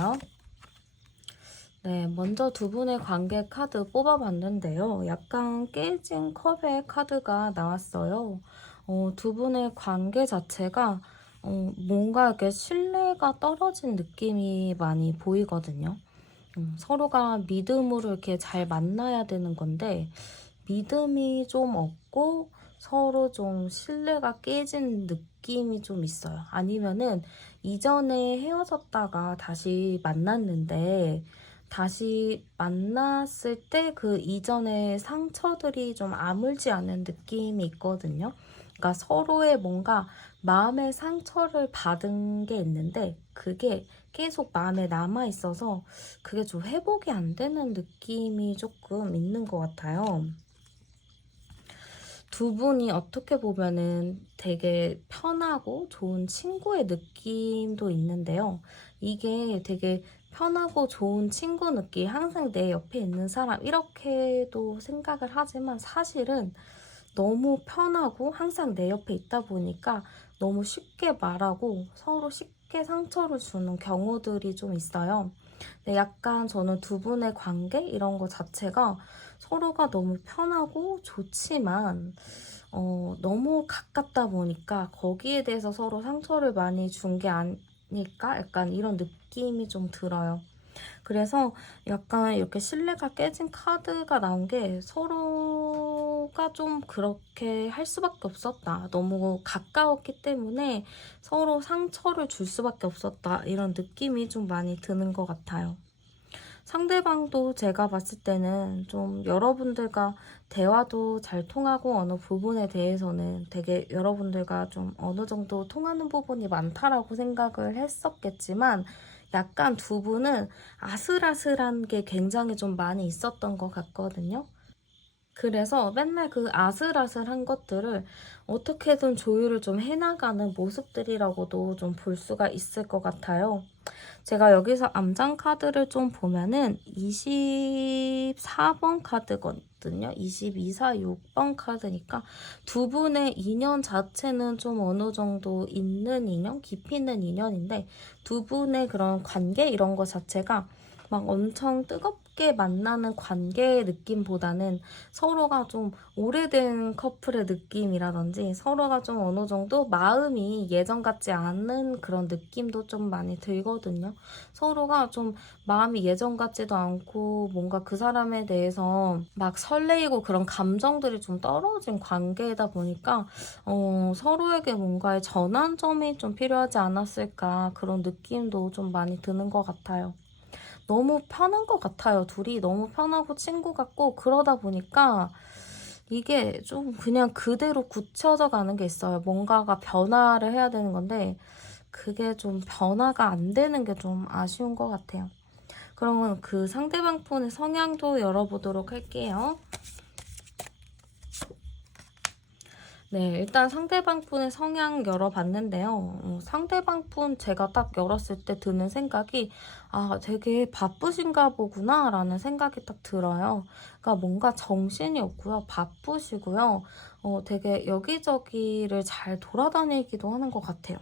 네, 먼저 두 분의 관계 카드 뽑아봤는데요. 약간 깨진 컵의 카드가 나왔어요. 두 분의 관계 자체가 뭔가 이렇게 신뢰가 떨어진 느낌이 많이 보이거든요. 서로가 믿음으로 이렇게 잘 만나야 되는 건데 믿음이 좀 없고 서로 좀 신뢰가 깨진 느낌이 좀 있어요. 아니면은 이전에 헤어졌다가 다시 만났는데 다시 만났을 때 그 이전의 상처들이 좀 아물지 않은 느낌이 있거든요. 그러니까 서로의 뭔가 마음의 상처를 받은 게 있는데 그게 계속 마음에 남아 있어서 그게 좀 회복이 안 되는 느낌이 조금 있는 것 같아요. 두 분이 어떻게 보면은 되게 편하고 좋은 친구의 느낌도 있는데요. 이게 되게 편하고 좋은 친구 느낌, 항상 내 옆에 있는 사람, 이렇게도 생각을 하지만 사실은 너무 편하고 항상 내 옆에 있다 보니까 너무 쉽게 말하고 서로 쉽게 상처를 주는 경우들이 좀 있어요. 네, 약간 저는 두 분의 관계 이런 거 자체가 서로가 너무 편하고 좋지만 너무 가깝다 보니까 거기에 대해서 서로 상처를 많이 준 게 아닐까? 약간 이런 느낌이 좀 들어요. 그래서 약간 이렇게 신뢰가 깨진 카드가 나온 게 서로가 좀 그렇게 할 수밖에 없었다. 너무 가까웠기 때문에 서로 상처를 줄 수밖에 없었다. 이런 느낌이 좀 많이 드는 것 같아요. 상대방도 제가 봤을 때는 좀 여러분들과 대화도 잘 통하고 어느 부분에 대해서는 되게 여러분들과 좀 어느 정도 통하는 부분이 많다라고 생각을 했었겠지만 약간 두 분은 아슬아슬한 게 굉장히 좀 많이 있었던 것 같거든요. 그래서 맨날 그 아슬아슬한 것들을 어떻게든 조율을 좀 해나가는 모습들이라고도 좀 볼 수가 있을 것 같아요. 제가 여기서 암장 카드를 좀 보면은 24번 카드거든요. 22, 4, 6번 카드니까 두 분의 인연 자체는 좀 어느 정도 있는 인연, 깊이 있는 인연인데 두 분의 그런 관계 이런 거 자체가 막 엄청 뜨겁게 만나는 관계의 느낌보다는 서로가 좀 오래된 커플의 느낌이라든지 서로가 좀 어느 정도 마음이 예전 같지 않은 그런 느낌도 좀 많이 들거든요. 서로가 좀 마음이 예전 같지도 않고 뭔가 그 사람에 대해서 막 설레이고 그런 감정들이 좀 떨어진 관계이다 보니까 서로에게 뭔가의 전환점이 좀 필요하지 않았을까 그런 느낌도 좀 많이 드는 것 같아요. 너무 편한 것 같아요. 둘이 너무 편하고 친구 같고 그러다 보니까 이게 좀 그냥 그대로 굳혀져 가는 게 있어요. 뭔가가 변화를 해야 되는 건데 그게 좀 변화가 안 되는 게 좀 아쉬운 것 같아요. 그러면 그 상대방 분의 성향도 열어보도록 할게요. 네, 일단 상대방 분의 성향 열어봤는데요. 상대방 분 제가 딱 열었을 때 드는 생각이 아, 되게 바쁘신가 보구나 라는 생각이 딱 들어요. 그러니까 뭔가 정신이 없고요. 바쁘시고요. 되게 여기저기를 잘 돌아다니기도 하는 것 같아요.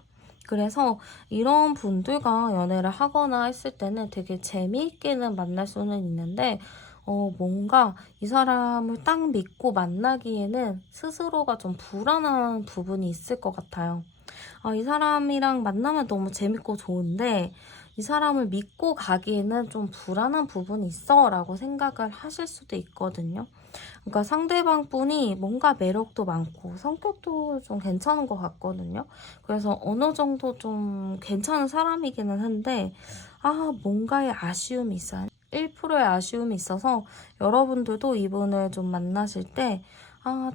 그래서 이런 분들과 연애를 하거나 했을 때는 되게 재미있게는 만날 수는 있는데 뭔가 이 사람을 딱 믿고 만나기에는 스스로가 좀 불안한 부분이 있을 것 같아요. 아, 이 사람이랑 만나면 너무 재밌고 좋은데 이 사람을 믿고 가기에는 좀 불안한 부분이 있어 라고 생각을 하실 수도 있거든요. 그러니까 상대방 분이 뭔가 매력도 많고 성격도 좀 괜찮은 것 같거든요. 그래서 어느 정도 좀 괜찮은 사람이기는 한데 뭔가의 아쉬움이 있어요. 1%의 아쉬움이 있어서 여러분들도 이분을 좀 만나실 때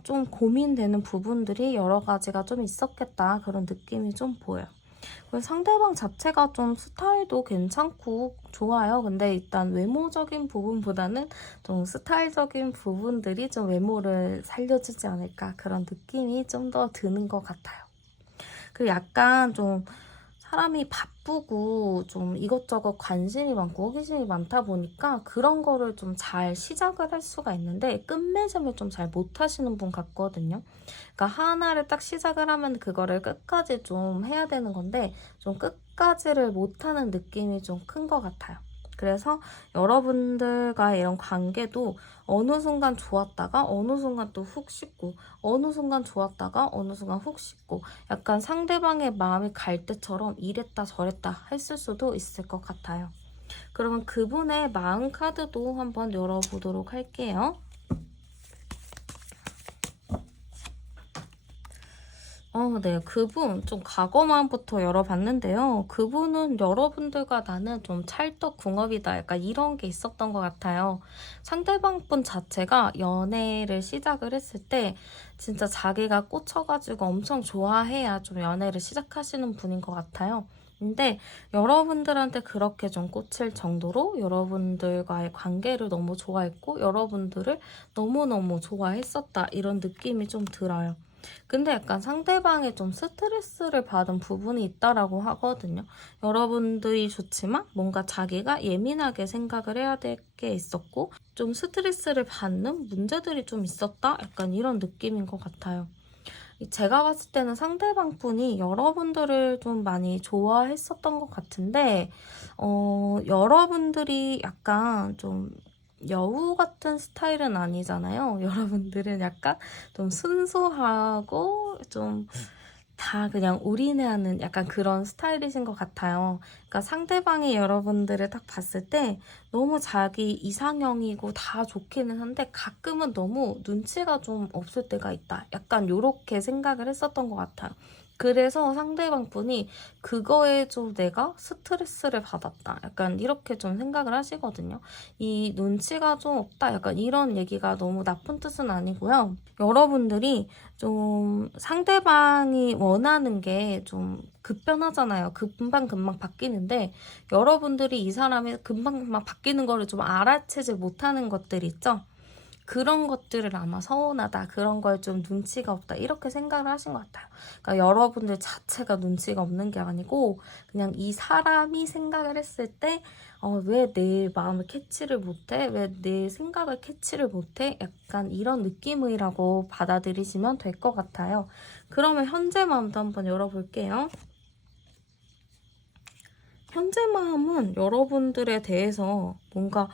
좀 고민되는 부분들이 여러 가지가 좀 있었겠다 그런 느낌이 좀 보여요. 상대방 자체가 좀 스타일도 괜찮고 좋아요. 근데 일단 외모적인 부분보다는 좀 스타일적인 부분들이 좀 외모를 살려주지 않을까 그런 느낌이 좀 더 드는 것 같아요. 그리고 약간 좀 사람이 바쁘고 좀 이것저것 관심이 많고 호기심이 많다 보니까 그런 거를 좀 잘 시작을 할 수가 있는데 끝맺음을 좀 잘 못하시는 분 같거든요. 그러니까 하나를 딱 시작을 하면 그거를 끝까지 좀 해야 되는 건데 좀 끝까지를 못하는 느낌이 좀 큰 것 같아요. 그래서 여러분들과 이런 관계도 어느 순간 좋았다가 어느 순간 또 훅 식고 어느 순간 좋았다가 어느 순간 훅 식고 약간 상대방의 마음이 갈 때처럼 이랬다 저랬다 했을 수도 있을 것 같아요. 그러면 그분의 마음 카드도 한번 열어보도록 할게요. 네. 그분 좀 과거만부터 열어봤는데요. 그분은 여러분들과 나는 좀 찰떡궁합이다. 약간 이런 게 있었던 것 같아요. 상대방 분 자체가 연애를 시작을 했을 때 진짜 자기가 꽂혀가지고 엄청 좋아해야 좀 연애를 시작하시는 분인 것 같아요. 근데 여러분들한테 그렇게 좀 꽂힐 정도로 여러분들과의 관계를 너무 좋아했고 여러분들을 너무너무 좋아했었다. 이런 느낌이 좀 들어요. 근데 약간 상대방이 좀 스트레스를 받은 부분이 있다라고 하거든요. 여러분들이 좋지만 뭔가 자기가 예민하게 생각을 해야 될 게 있었고 좀 스트레스를 받는 문제들이 좀 있었다? 약간 이런 느낌인 것 같아요. 제가 봤을 때는 상대방 분이 여러분들을 좀 많이 좋아했었던 것 같은데 여러분들이 약간 좀 여우 같은 스타일은 아니잖아요. 여러분들은 약간 좀 순수하고 좀 다 그냥 올인하는 약간 그런 스타일이신 것 같아요. 그러니까 상대방이 여러분들을 딱 봤을 때 너무 자기 이상형이고 다 좋기는 한데 가끔은 너무 눈치가 좀 없을 때가 있다. 약간 요렇게 생각을 했었던 것 같아요. 그래서 상대방 분이 그거에 좀 내가 스트레스를 받았다. 약간 이렇게 좀 생각을 하시거든요. 이 눈치가 좀 없다. 약간 이런 얘기가 너무 나쁜 뜻은 아니고요. 여러분들이 좀 상대방이 원하는 게 좀 급변하잖아요. 금방금방 바뀌는데 여러분들이 이 사람이 금방금방 바뀌는 거를 좀 알아채지 못하는 것들 있죠? 그런 것들을 아마 서운하다, 그런 거에 좀 눈치가 없다 이렇게 생각을 하신 것 같아요. 그러니까 여러분들 자체가 눈치가 없는 게 아니고 그냥 이 사람이 생각을 했을 때 왜 내 마음을 캐치를 못해? 왜 내 생각을 캐치를 못해? 약간 이런 느낌이라고 받아들이시면 될 것 같아요. 그러면 현재 마음도 한번 열어볼게요. 현재 마음은 여러분들에 대해서 뭔가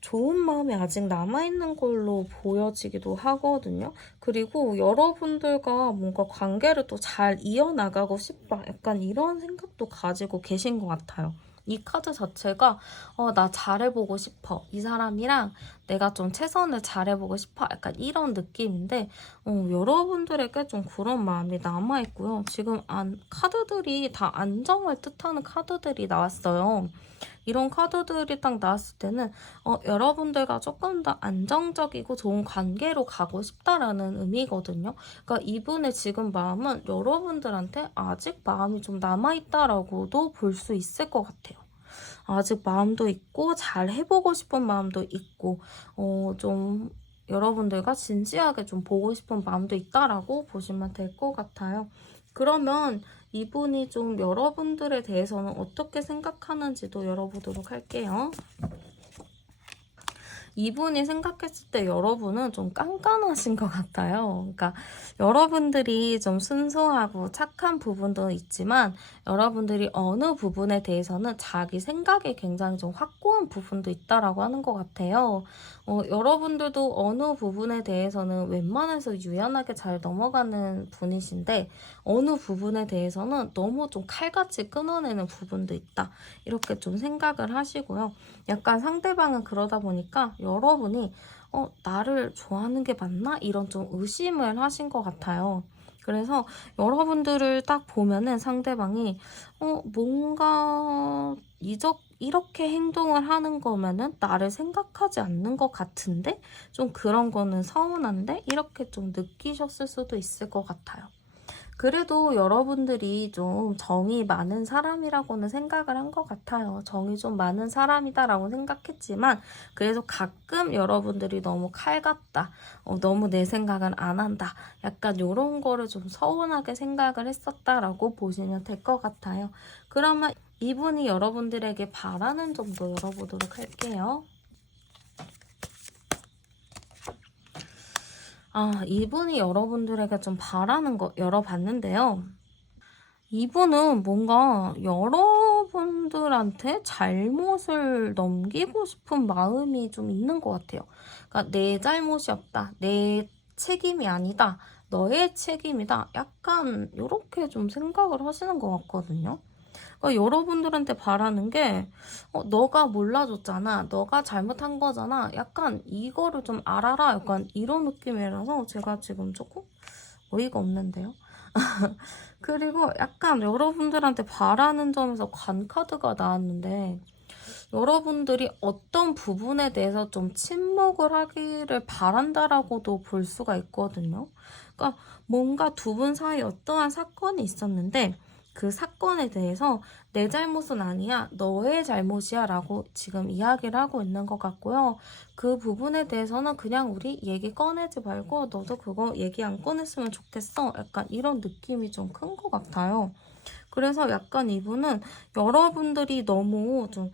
좋은 마음이 아직 남아있는 걸로 보여지기도 하거든요. 그리고 여러분들과 뭔가 관계를 또 잘 이어나가고 싶다. 약간 이런 생각도 가지고 계신 것 같아요. 이 카드 자체가 나 잘해보고 싶어. 이 사람이랑 내가 좀 최선을 잘해보고 싶어. 약간 이런 느낌인데 여러분들에게 좀 그런 마음이 남아있고요. 지금 카드들이 다 안정을 뜻하는 카드들이 나왔어요. 이런 카드들이 딱 나왔을 때는 여러분들과 조금 더 안정적이고 좋은 관계로 가고 싶다라는 의미거든요. 그러니까 이분의 지금 마음은 여러분들한테 아직 마음이 좀 남아있다라고도 볼 수 있을 것 같아요. 아직 마음도 있고 잘 해보고 싶은 마음도 있고 좀 여러분들과 진지하게 좀 보고 싶은 마음도 있다라고 보시면 될 것 같아요. 그러면 이분이 좀 여러분들에 대해서는 어떻게 생각하는지도 열어보도록 할게요. 이분이 생각했을 때 여러분은 좀 깐깐하신 것 같아요. 그러니까 여러분들이 좀 순수하고 착한 부분도 있지만 여러분들이 어느 부분에 대해서는 자기 생각이 굉장히 좀 확고한 부분도 있다라고 하는 것 같아요. 여러분들도 어느 부분에 대해서는 웬만해서 유연하게 잘 넘어가는 분이신데 어느 부분에 대해서는 너무 좀 칼같이 끊어내는 부분도 있다. 이렇게 좀 생각을 하시고요. 약간 상대방은 그러다 보니까 여러분이 나를 좋아하는 게 맞나? 이런 좀 의심을 하신 것 같아요. 그래서 여러분들을 딱 보면은 상대방이 뭔가 이렇게 행동을 하는 거면은 나를 생각하지 않는 것 같은데? 좀 그런 거는 서운한데? 이렇게 좀 느끼셨을 수도 있을 것 같아요. 그래도 여러분들이 좀 정이 많은 사람이라고는 생각을 한 것 같아요. 정이 좀 많은 사람이다라고 생각했지만 그래도 가끔 여러분들이 너무 칼 같다. 너무 내 생각은 안 한다. 약간 이런 거를 좀 서운하게 생각을 했었다라고 보시면 될 것 같아요. 그러면 이분이 여러분들에게 바라는 점도 열어보도록 할게요. 이분이 여러분들에게 좀 바라는 거 열어봤는데요. 이분은 뭔가 여러분들한테 잘못을 넘기고 싶은 마음이 좀 있는 것 같아요. 그러니까 내 잘못이 없다. 내 책임이 아니다. 너의 책임이다. 약간 이렇게 좀 생각을 하시는 것 같거든요. 그러니까 여러분들한테 바라는 게 너가 몰라줬잖아. 너가 잘못한 거잖아. 약간 이거를 좀 알아라. 약간 이런 느낌이라서 제가 지금 조금 어이가 없는데요. 그리고 약간 여러분들한테 바라는 점에서 관카드가 나왔는데 여러분들이 어떤 부분에 대해서 좀 침묵을 하기를 바란다라고도 볼 수가 있거든요. 그러니까 뭔가 두 분 사이에 어떠한 사건이 있었는데 그 사건에 대해서 내 잘못은 아니야, 너의 잘못이야 라고 지금 이야기를 하고 있는 것 같고요. 그 부분에 대해서는 그냥 우리 얘기 꺼내지 말고 너도 그거 얘기 안 꺼냈으면 좋겠어. 약간 이런 느낌이 좀 큰 것 같아요. 그래서 약간 이분은 여러분들이 너무 좀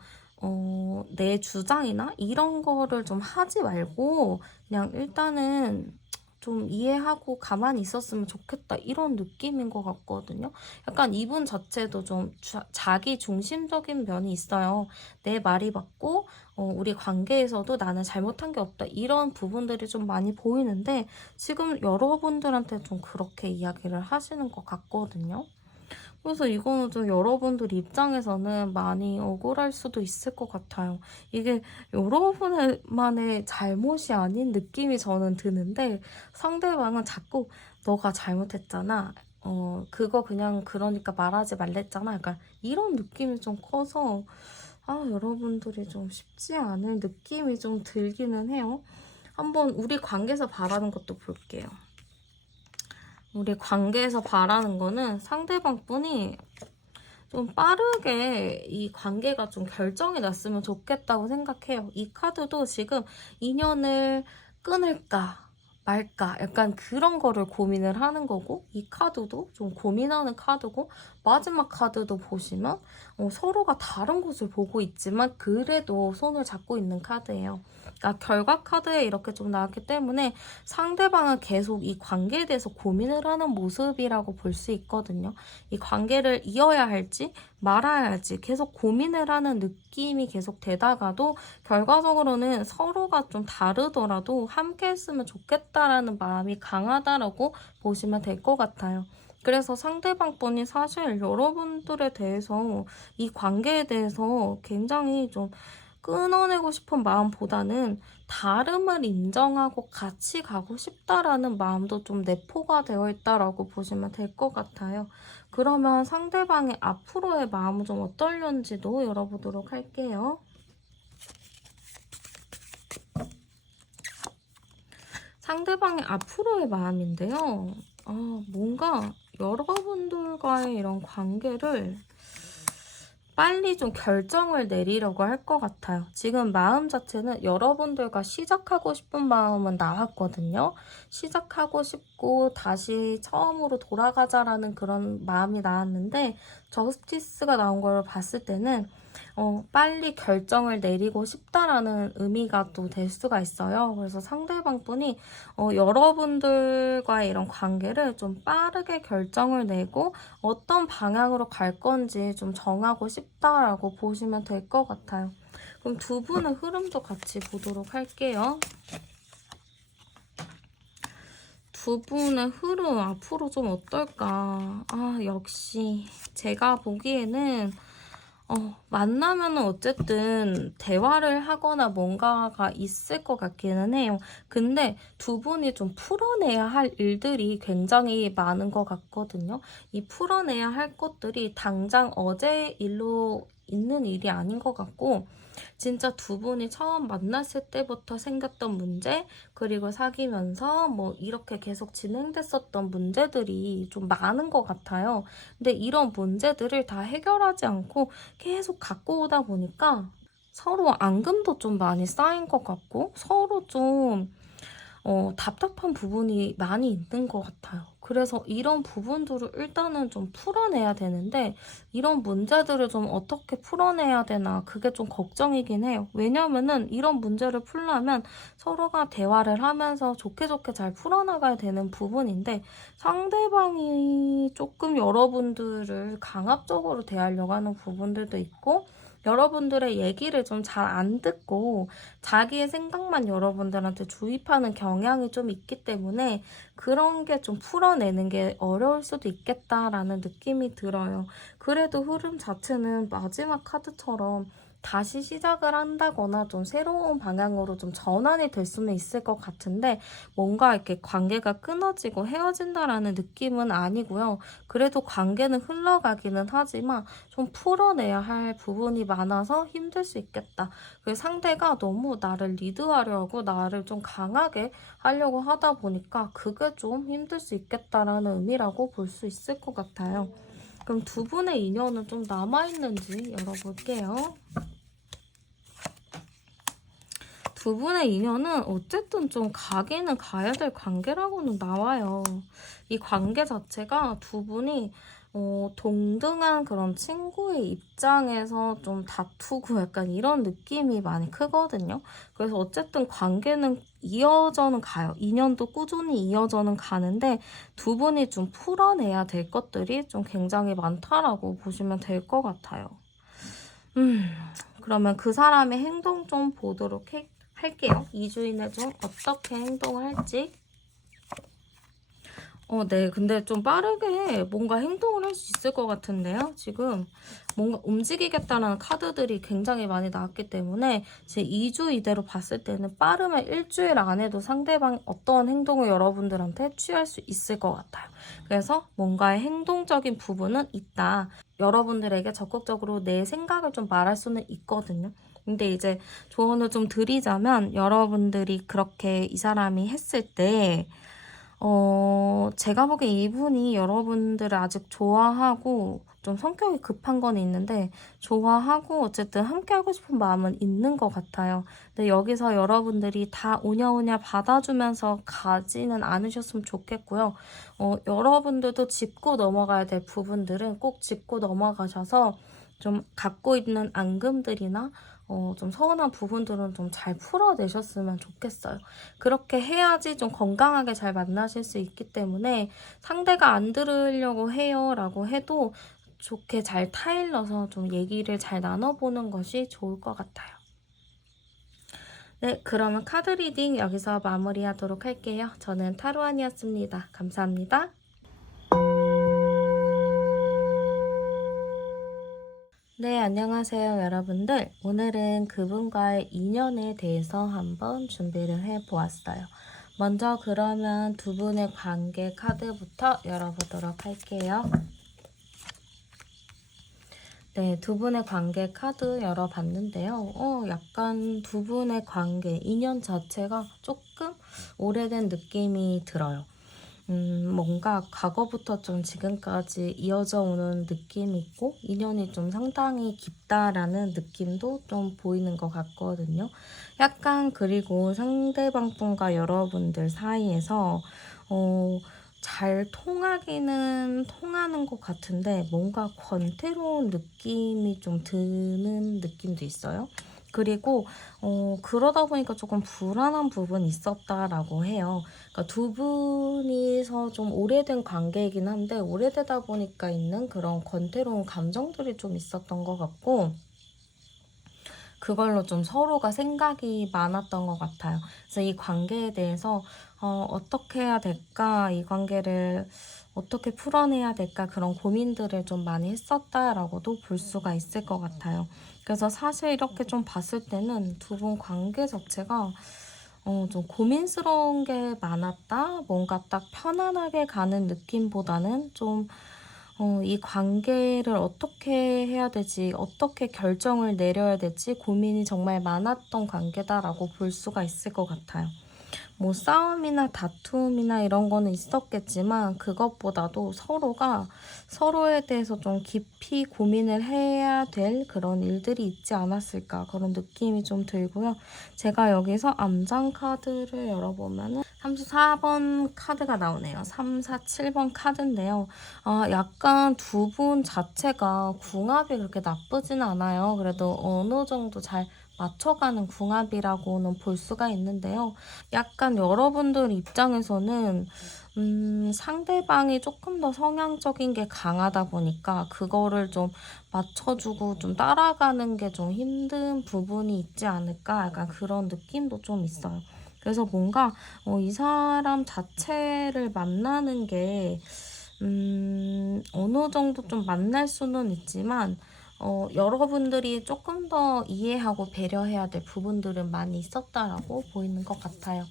내 주장이나 이런 거를 좀 하지 말고 그냥 일단은 좀 이해하고 가만히 있었으면 좋겠다 이런 느낌인 것 같거든요. 약간 이분 자체도 좀 자기 중심적인 면이 있어요. 내 말이 맞고 우리 관계에서도 나는 잘못한 게 없다 이런 부분들이 좀 많이 보이는데 지금 여러분들한테 좀 그렇게 이야기를 하시는 것 같거든요. 그래서 이거는 좀 여러분들 입장에서는 많이 억울할 수도 있을 것 같아요. 이게 여러분만의 잘못이 아닌 느낌이 저는 드는데 상대방은 자꾸 너가 잘못했잖아. 그거 그냥 그러니까 말하지 말랬잖아. 약간 이런 느낌이 좀 커서 여러분들이 좀 쉽지 않은 느낌이 좀 들기는 해요. 한번 우리 관계에서 바라는 것도 볼게요. 우리 관계에서 바라는 거는 상대방 분이 좀 빠르게 이 관계가 좀 결정이 났으면 좋겠다고 생각해요. 이 카드도 지금 인연을 끊을까 말까 약간 그런 거를 고민을 하는 거고 이 카드도 좀 고민하는 카드고 마지막 카드도 보시면 서로가 다른 곳을 보고 있지만 그래도 손을 잡고 있는 카드예요. 그러니까 결과 카드에 이렇게 좀 나왔기 때문에 상대방은 계속 이 관계에 대해서 고민을 하는 모습이라고 볼 수 있거든요. 이 관계를 이어야 할지 말아야 할지 계속 고민을 하는 느낌이 계속 되다가도 결과적으로는 서로가 좀 다르더라도 함께 했으면 좋겠다라는 마음이 강하다라고 보시면 될 것 같아요. 그래서 상대방 분이 사실 여러분들에 대해서 이 관계에 대해서 굉장히 좀 끊어내고 싶은 마음보다는 다름을 인정하고 같이 가고 싶다라는 마음도 좀 내포가 되어 있다라고 보시면 될 것 같아요. 그러면 상대방의 앞으로의 마음은 좀 어떨는지도 열어보도록 할게요. 상대방의 앞으로의 마음인데요. 뭔가 여러분들과의 이런 관계를 빨리 좀 결정을 내리려고 할 것 같아요. 지금 마음 자체는 여러분들과 시작하고 싶은 마음은 나왔거든요. 시작하고 싶고 다시 처음으로 돌아가자라는 그런 마음이 나왔는데 저스티스가 나온 걸 봤을 때는 빨리 결정을 내리고 싶다라는 의미가 또 될 수가 있어요. 그래서 상대방 분이 여러분들과의 이런 관계를 좀 빠르게 결정을 내고 어떤 방향으로 갈 건지 좀 정하고 싶다라고 보시면 될 것 같아요. 그럼 두 분의 흐름도 같이 보도록 할게요. 두 분의 흐름 앞으로 좀 어떨까? 역시 제가 보기에는 만나면은 어쨌든 대화를 하거나 뭔가가 있을 것 같기는 해요. 근데 두 분이 좀 풀어내야 할 일들이 굉장히 많은 것 같거든요. 이 풀어내야 할 것들이 당장 어제 일로 있는 일이 아닌 것 같고, 진짜 두 분이 처음 만났을 때부터 생겼던 문제, 그리고 사귀면서 뭐 이렇게 계속 진행됐었던 문제들이 좀 많은 것 같아요. 근데 이런 문제들을 다 해결하지 않고 계속 갖고 오다 보니까 서로 앙금도 좀 많이 쌓인 것 같고 서로 좀 답답한 부분이 많이 있는 것 같아요. 그래서 이런 부분들을 일단은 좀 풀어내야 되는데 이런 문제들을 좀 어떻게 풀어내야 되나 그게 좀 걱정이긴 해요. 왜냐면은 이런 문제를 풀려면 서로가 대화를 하면서 좋게 좋게 잘 풀어나가야 되는 부분인데 상대방이 조금 여러분들을 강압적으로 대하려고 하는 부분들도 있고 여러분들의 얘기를 좀 잘 안 듣고 자기의 생각만 여러분들한테 주입하는 경향이 좀 있기 때문에 그런 게 좀 풀어내는 게 어려울 수도 있겠다라는 느낌이 들어요. 그래도 흐름 자체는 마지막 카드처럼 다시 시작을 한다거나 좀 새로운 방향으로 좀 전환이 될 수는 있을 것 같은데 뭔가 이렇게 관계가 끊어지고 헤어진다라는 느낌은 아니고요. 그래도 관계는 흘러가기는 하지만 좀 풀어내야 할 부분이 많아서 힘들 수 있겠다. 그 상대가 너무 나를 리드하려고 나를 좀 강하게 하려고 하다 보니까 그게 좀 힘들 수 있겠다라는 의미라고 볼 수 있을 것 같아요. 그럼 두 분의 인연은 좀 남아있는지 열어볼게요. 두 분의 인연은 어쨌든 좀 가기는 가야 될 관계라고는 나와요. 이 관계 자체가 두 분이 동등한 그런 친구의 입장에서 좀 다투고 약간 이런 느낌이 많이 크거든요. 그래서 어쨌든 관계는 이어져는 가요. 인연도 꾸준히 이어져는 가는데 두 분이 좀 풀어내야 될 것들이 좀 굉장히 많다라고 보시면 될 것 같아요. 그러면 그 사람의 행동 좀 보도록 할게요. 2주 이내 좀 어떻게 행동을 할지. 네. 근데 좀 빠르게 뭔가 행동을 할 수 있을 것 같은데요. 지금 뭔가 움직이겠다는 카드들이 굉장히 많이 나왔기 때문에 제 2주 이대로 봤을 때는 빠르면 일주일 안에도 상대방이 어떤 행동을 여러분들한테 취할 수 있을 것 같아요. 그래서 뭔가의 행동적인 부분은 있다. 여러분들에게 적극적으로 내 생각을 좀 말할 수는 있거든요. 근데 이제 조언을 좀 드리자면 여러분들이 그렇게 이 사람이 했을 때 제가 보기에 이분이 여러분들을 아직 좋아하고 좀 성격이 급한 건 있는데 좋아하고 어쨌든 함께하고 싶은 마음은 있는 것 같아요. 근데 여기서 여러분들이 다 오냐오냐 받아주면서 가지는 않으셨으면 좋겠고요. 여러분들도 짚고 넘어가야 될 부분들은 꼭 짚고 넘어가셔서 좀 갖고 있는 앙금들이나 좀 서운한 부분들은 좀 잘 풀어내셨으면 좋겠어요. 그렇게 해야지 좀 건강하게 잘 만나실 수 있기 때문에 상대가 안 들으려고 해요 라고 해도 좋게 잘 타일러서 좀 얘기를 잘 나눠보는 것이 좋을 것 같아요. 네, 그러면 카드 리딩 여기서 마무리하도록 할게요. 저는 타로안이었습니다. 감사합니다. 네, 안녕하세요, 여러분들. 오늘은 그분과의 인연에 대해서 한번 준비를 해보았어요. 먼저 그러면 두 분의 관계 카드부터 열어보도록 할게요. 네, 두 분의 관계 카드 열어봤는데요. 약간 두 분의 관계, 인연 자체가 조금 오래된 느낌이 들어요. 뭔가 과거부터 좀 지금까지 이어져 오는 느낌이 있고 인연이 좀 상당히 깊다라는 느낌도 좀 보이는 것 같거든요. 약간 그리고 상대방 분과 여러분들 사이에서 잘 통하기는 통하는 것 같은데 뭔가 권태로운 느낌이 좀 드는 느낌도 있어요. 그리고 그러다 보니까 조금 불안한 부분이 있었다라고 해요. 그러니까 두 분이서 좀 오래된 관계이긴 한데 오래되다 보니까 있는 그런 권태로운 감정들이 좀 있었던 것 같고 그걸로 좀 서로가 생각이 많았던 것 같아요. 그래서 이 관계에 대해서 어떻게 해야 될까? 이 관계를 어떻게 풀어내야 될까? 그런 고민들을 좀 많이 했었다라고도 볼 수가 있을 것 같아요. 그래서 사실 이렇게 좀 봤을 때는 두 분 관계 자체가 좀 고민스러운 게 많았다? 뭔가 딱 편안하게 가는 느낌보다는 좀 이 관계를 어떻게 해야 되지, 어떻게 결정을 내려야 될지 고민이 정말 많았던 관계다라고 볼 수가 있을 것 같아요. 뭐 싸움이나 다툼이나 이런 거는 있었겠지만 그것보다도 서로가 서로에 대해서 좀 깊이 고민을 해야 될 그런 일들이 있지 않았을까 그런 느낌이 좀 들고요. 제가 여기서 암장 카드를 열어보면은 34번 카드가 나오네요. 3, 4, 7번 카드인데요. 약간 두 분 자체가 궁합이 그렇게 나쁘진 않아요. 그래도 어느 정도 잘 맞춰가는 궁합이라고는 볼 수가 있는데요. 약간 여러분들 입장에서는 상대방이 조금 더 성향적인 게 강하다 보니까 그거를 좀 맞춰주고 좀 따라가는 게 좀 힘든 부분이 있지 않을까 약간 그런 느낌도 좀 있어요. 그래서 뭔가 이 사람 자체를 만나는 게 어느 정도 좀 만날 수는 있지만 여러분들이 조금 더 이해하고 배려해야 될 부분들은 많이 있었다라고 보이는 것 같아요.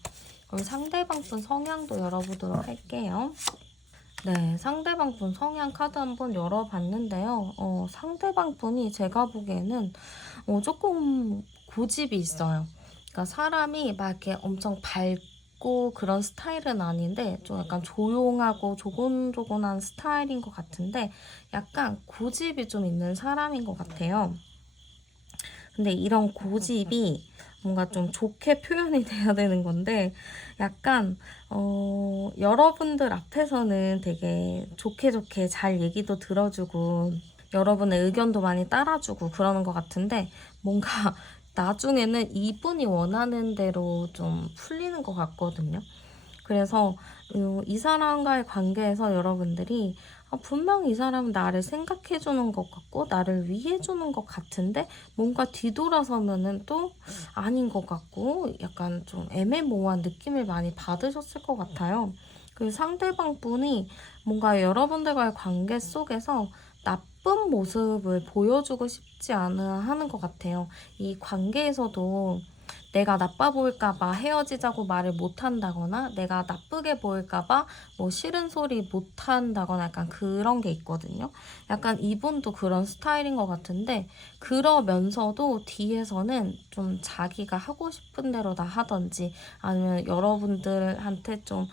그럼 상대방 분 성향도 열어보도록 할게요. 네, 상대방 분 성향 카드 한번 열어봤는데요. 상대방 분이 제가 보기에는 조금 고집이 있어요. 그러니까 사람이 막 이렇게 엄청 밝고 그런 스타일은 아닌데 좀 약간 조용하고 조곤조곤한 스타일인 것 같은데 약간 고집이 좀 있는 사람인 것 같아요. 근데 이런 고집이 뭔가 좀 좋게 표현이 돼야 되는 건데 약간 여러분들 앞에서는 되게 좋게 좋게 잘 얘기도 들어주고 여러분의 의견도 많이 따라주고 그러는 것 같은데 뭔가 나중에는 이분이 원하는 대로 좀 풀리는 것 같거든요. 그래서 이 사람과의 관계에서 여러분들이 분명 이 사람은 나를 생각해주는 것 같고 나를 위해주는 것 같은데 뭔가 뒤돌아서면은 또 아닌 것 같고 약간 좀 애매모호한 느낌을 많이 받으셨을 것 같아요. 그 상대방 분이 뭔가 여러분들과의 관계 속에서 나쁜 모습을 보여주고 싶지 않아 하는 것 같아요. 이 관계에서도 내가 나빠 보일까봐 헤어지자고 말을 못한다거나 내가 나쁘게 보일까봐 뭐 싫은 소리 못한다거나 약간 그런 게 있거든요. 약간 이분도 그런 스타일인 것 같은데 그러면서도 뒤에서는 좀 자기가 하고 싶은 대로 다 하던지 아니면 여러분들한테 좀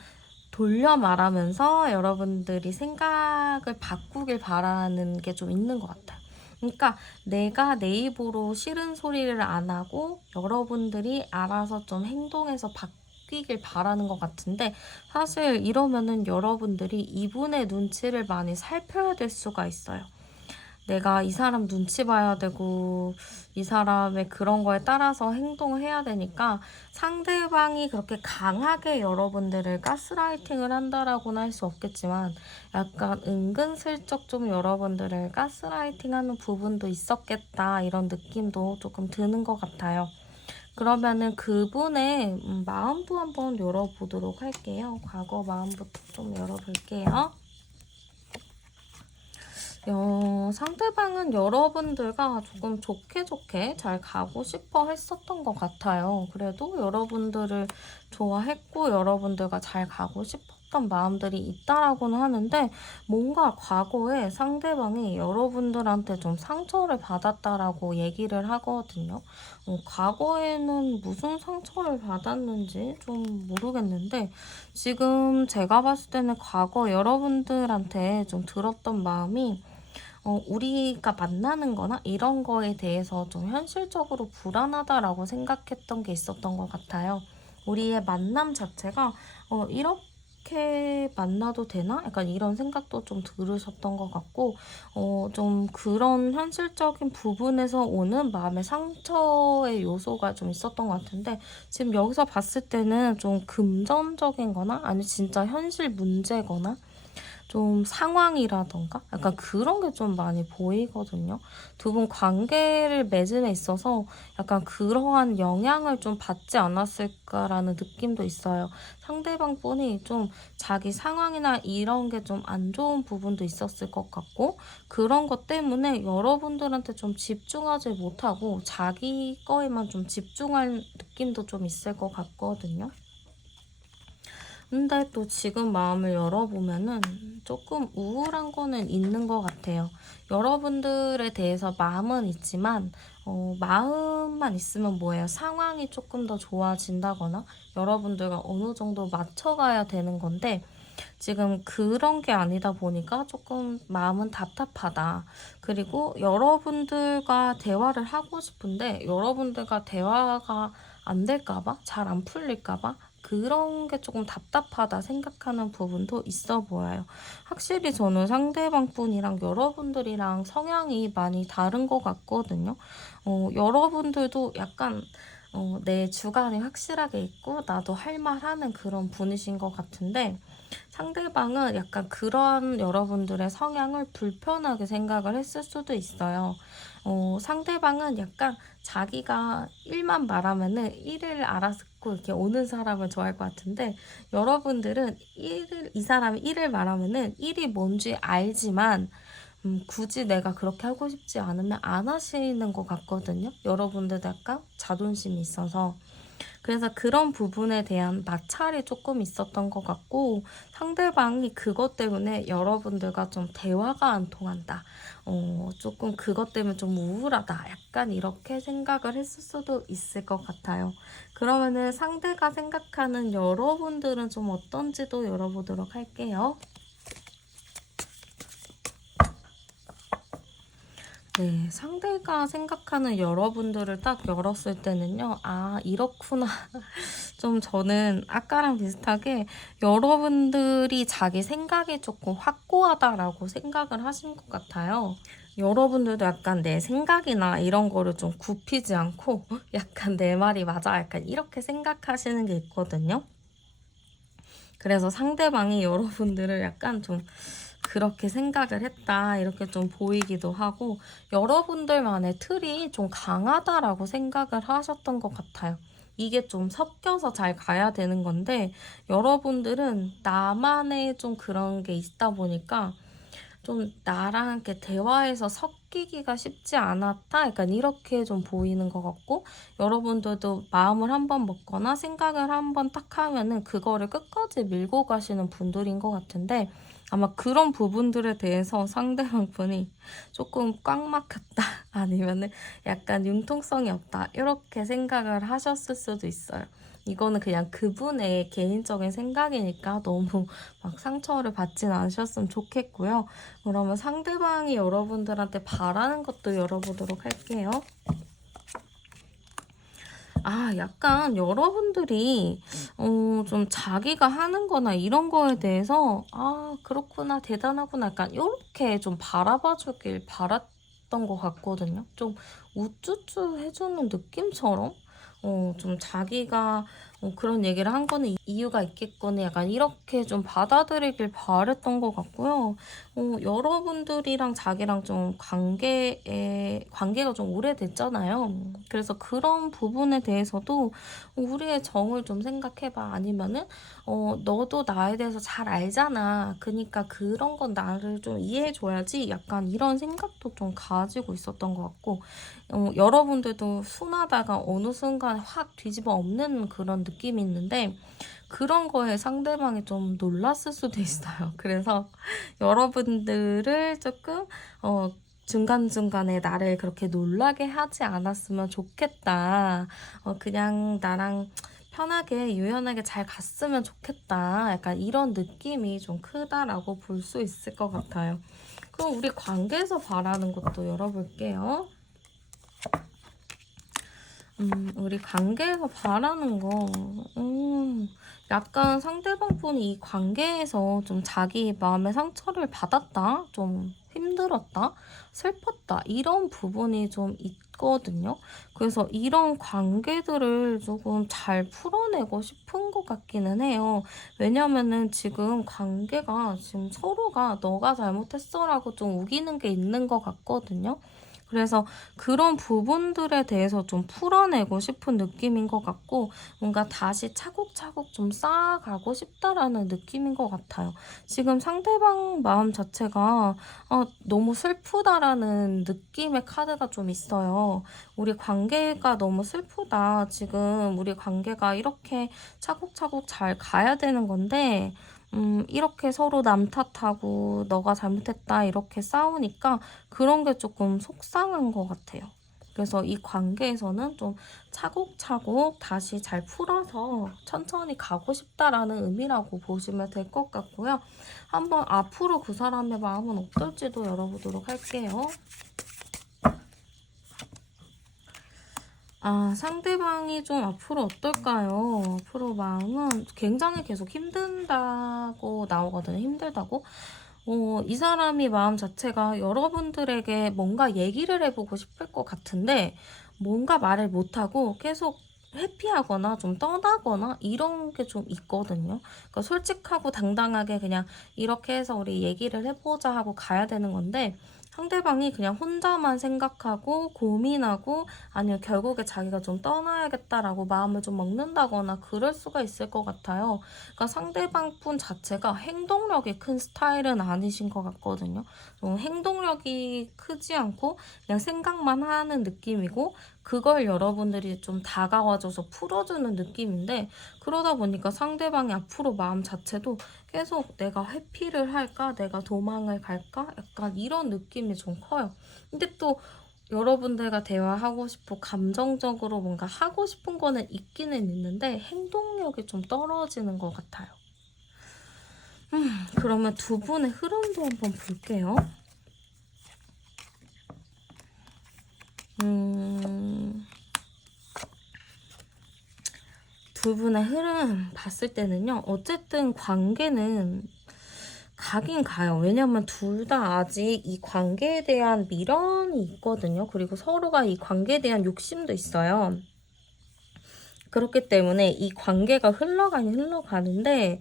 돌려 말하면서 여러분들이 생각을 바꾸길 바라는 게 좀 있는 것 같아요. 그러니까 내가 내 입으로 싫은 소리를 안 하고 여러분들이 알아서 좀 행동해서 바뀌길 바라는 것 같은데 사실 이러면은 여러분들이 이분의 눈치를 많이 살펴야 될 수가 있어요. 내가 이 사람 눈치 봐야 되고 이 사람의 그런 거에 따라서 행동을 해야 되니까 상대방이 그렇게 강하게 여러분들을 가스라이팅을 한다라고는 할 수 없겠지만 약간 은근슬쩍 좀 여러분들을 가스라이팅하는 부분도 있었겠다 이런 느낌도 조금 드는 것 같아요. 그러면은 그분의 마음도 한번 열어보도록 할게요. 과거 마음부터 좀 열어볼게요. 상대방은 여러분들과 조금 좋게 좋게 잘 가고 싶어 했었던 것 같아요. 그래도 여러분들을 좋아했고 여러분들과 잘 가고 싶었던 마음들이 있다라고는 하는데 뭔가 과거에 상대방이 여러분들한테 좀 상처를 받았다라고 얘기를 하거든요. 과거에는 무슨 상처를 받았는지 좀 모르겠는데 지금 제가 봤을 때는 과거 여러분들한테 좀 들었던 마음이 우리가 만나는 거나 이런 거에 대해서 좀 현실적으로 불안하다라고 생각했던 게 있었던 것 같아요. 우리의 만남 자체가 이렇게 이렇게 만나도 되나? 약간 이런 생각도 좀 들으셨던 것 같고, 좀 그런 현실적인 부분에서 오는 마음의 상처의 요소가 좀 있었던 것 같은데, 지금 여기서 봤을 때는 좀 금전적인 거나, 아니 진짜 현실 문제거나, 좀 상황이라던가 약간 그런 게 좀 많이 보이거든요. 두 분 관계를 맺음에 있어서 약간 그러한 영향을 좀 받지 않았을까라는 느낌도 있어요. 상대방 분이 좀 자기 상황이나 이런 게 좀 안 좋은 부분도 있었을 것 같고, 그런 것 때문에 여러분들한테 좀 집중하지 못하고 자기 거에만 좀 집중할 느낌도 좀 있을 것 같거든요. 근데 또 지금 마음을 열어보면은 조금 우울한 거는 있는 것 같아요. 여러분들에 대해서 마음은 있지만, 마음만 있으면 뭐예요? 상황이 조금 더 좋아진다거나, 여러분들과 어느 정도 맞춰가야 되는 건데, 지금 그런 게 아니다 보니까 조금 마음은 답답하다. 그리고 여러분들과 대화를 하고 싶은데, 여러분들과 대화가 안 될까봐? 잘 안 풀릴까봐? 그런 게 조금 답답하다 생각하는 부분도 있어 보여요. 확실히 저는 상대방 분이랑 여러분들이랑 성향이 많이 다른 것 같거든요. 여러분들도 약간 내 주관이 확실하게 있고 나도 할 말 하는 그런 분이신 것 같은데, 상대방은 약간 그런 여러분들의 성향을 불편하게 생각을 했을 수도 있어요. 상대방은 약간 자기가 일만 말하면은 일을 알아듣고 이렇게 오는 사람을 좋아할 것 같은데, 여러분들은 이 사람이 일을 말하면은 일이 뭔지 알지만, 굳이 내가 그렇게 하고 싶지 않으면 안 하시는 것 같거든요. 여러분들도 약간 자존심이 있어서. 그래서 그런 부분에 대한 마찰이 조금 있었던 것 같고, 상대방이 그것 때문에 여러분들과 좀 대화가 안 통한다. 조금 그것 때문에 좀 우울하다. 약간 이렇게 생각을 했을 수도 있을 것 같아요. 그러면은 상대가 생각하는 여러분들은 좀 어떤지도 열어보도록 할게요. 네, 상대가 생각하는 여러분들을 딱 열었을 때는요, 아, 이렇구나. 좀 저는 아까랑 비슷하게 여러분들이 자기 생각이 조금 확고하다라고 생각을 하신 것 같아요. 여러분들도 약간 내 생각이나 이런 거를 좀 굽히지 않고 약간 내 말이 맞아. 약간 이렇게 생각하시는 게 있거든요. 그래서 상대방이 여러분들을 약간 좀 그렇게 생각을 했다 이렇게 좀 보이기도 하고, 여러분들만의 틀이 좀 강하다라고 생각을 하셨던 것 같아요. 이게 좀 섞여서 잘 가야 되는 건데, 여러분들은 나만의 좀 그런 게 있다 보니까 좀 나랑 이렇게 대화해서 섞이기가 쉽지 않았다? 약간 이렇게 좀 보이는 것 같고, 여러분들도 마음을 한번 먹거나 생각을 한번 딱 하면은 그거를 끝까지 밀고 가시는 분들인 것 같은데, 아마 그런 부분들에 대해서 상대방 분이 조금 꽉 막혔다 아니면은 약간 융통성이 없다 이렇게 생각을 하셨을 수도 있어요. 이거는 그냥 그분의 개인적인 생각이니까 너무 막 상처를 받진 않으셨으면 좋겠고요. 그러면 상대방이 여러분들한테 바라는 것도 열어보도록 할게요. 아, 약간 여러분들이 좀 자기가 하는 거나 이런 거에 대해서 아, 그렇구나, 대단하구나 약간 이렇게 좀 바라봐 주길 바랐던 것 같거든요. 좀 우쭈쭈 해주는 느낌처럼 좀 자기가 그런 얘기를 한 거는 이유가 있겠거니 약간 이렇게 좀 받아들이길 바랬던 것 같고요. 여러분들이랑 자기랑 좀 관계가 좀 오래됐잖아요. 그래서 그런 부분에 대해서도 우리의 정을 좀 생각해봐. 아니면은, 너도 나에 대해서 잘 알잖아. 그니까 그런 건 나를 좀 이해해줘야지. 약간 이런 생각도 좀 가지고 있었던 것 같고, 여러분들도 순하다가 어느 순간 확 뒤집어 엎는 그런 느낌이 있는데, 그런 거에 상대방이 좀 놀랐을 수도 있어요. 그래서 여러분들을 조금 중간중간에 나를 그렇게 놀라게 하지 않았으면 좋겠다. 그냥 나랑 편하게 유연하게 잘 갔으면 좋겠다. 약간 이런 느낌이 좀 크다라고 볼 수 있을 것 같아요. 그럼 우리 관계에서 바라는 것도 열어볼게요. 우리 관계에서 바라는 거, 약간 상대방 분이 이 관계에서 좀 자기 마음의 상처를 받았다, 좀 힘들었다, 슬펐다, 이런 부분이 좀 있거든요. 그래서 이런 관계들을 조금 잘 풀어내고 싶은 것 같기는 해요. 왜냐면은 지금 관계가 지금 서로가 너가 잘못했어라고 좀 우기는 게 있는 것 같거든요. 그래서 그런 부분들에 대해서 좀 풀어내고 싶은 느낌인 것 같고, 뭔가 다시 차곡차곡 좀 쌓아가고 싶다라는 느낌인 것 같아요. 지금 상대방 마음 자체가 너무 슬프다라는 느낌의 카드가 좀 있어요. 우리 관계가 너무 슬프다. 지금 우리 관계가 이렇게 차곡차곡 잘 가야 되는 건데, 이렇게 서로 남 탓하고 너가 잘못했다 이렇게 싸우니까 그런 게 조금 속상한 것 같아요. 그래서 이 관계에서는 좀 차곡차곡 다시 잘 풀어서 천천히 가고 싶다라는 의미라고 보시면 될 것 같고요. 한번 앞으로 그 사람의 마음은 어떨지도 열어보도록 할게요. 상대방이 좀 앞으로 어떨까요? 앞으로 마음은 굉장히 계속 힘든다고 나오거든요. 힘들다고. 이 사람이 마음 자체가 여러분들에게 뭔가 얘기를 해보고 싶을 것 같은데 뭔가 말을 못하고 계속 회피하거나 좀 떠나거나 이런 게 좀 있거든요. 그러니까 솔직하고 당당하게 그냥 이렇게 해서 우리 얘기를 해보자 하고 가야 되는 건데 상대방이 그냥 혼자만 생각하고 고민하고 아니면 결국에 자기가 좀 떠나야겠다라고 마음을 좀 먹는다거나 그럴 수가 있을 것 같아요. 그러니까 상대방 분 자체가 행동력이 큰 스타일은 아니신 것 같거든요. 행동력이 크지 않고 그냥 생각만 하는 느낌이고 그걸 여러분들이 좀 다가와줘서 풀어주는 느낌인데 그러다 보니까 상대방이 앞으로 마음 자체도 계속 내가 회피를 할까? 내가 도망을 갈까? 약간 이런 느낌이 좀 커요. 근데 또 여러분들과 대화하고 싶고 감정적으로 뭔가 하고 싶은 거는 있기는 있는데 행동력이 좀 떨어지는 것 같아요. 그러면 두 분의 흐름도 한번 볼게요. 두 분의 흐름 봤을 때는요. 어쨌든 관계는 가긴 가요. 왜냐면 둘 다 아직 이 관계에 대한 미련이 있거든요. 그리고 서로가 이 관계에 대한 욕심도 있어요. 그렇기 때문에 이 관계가 흘러가는데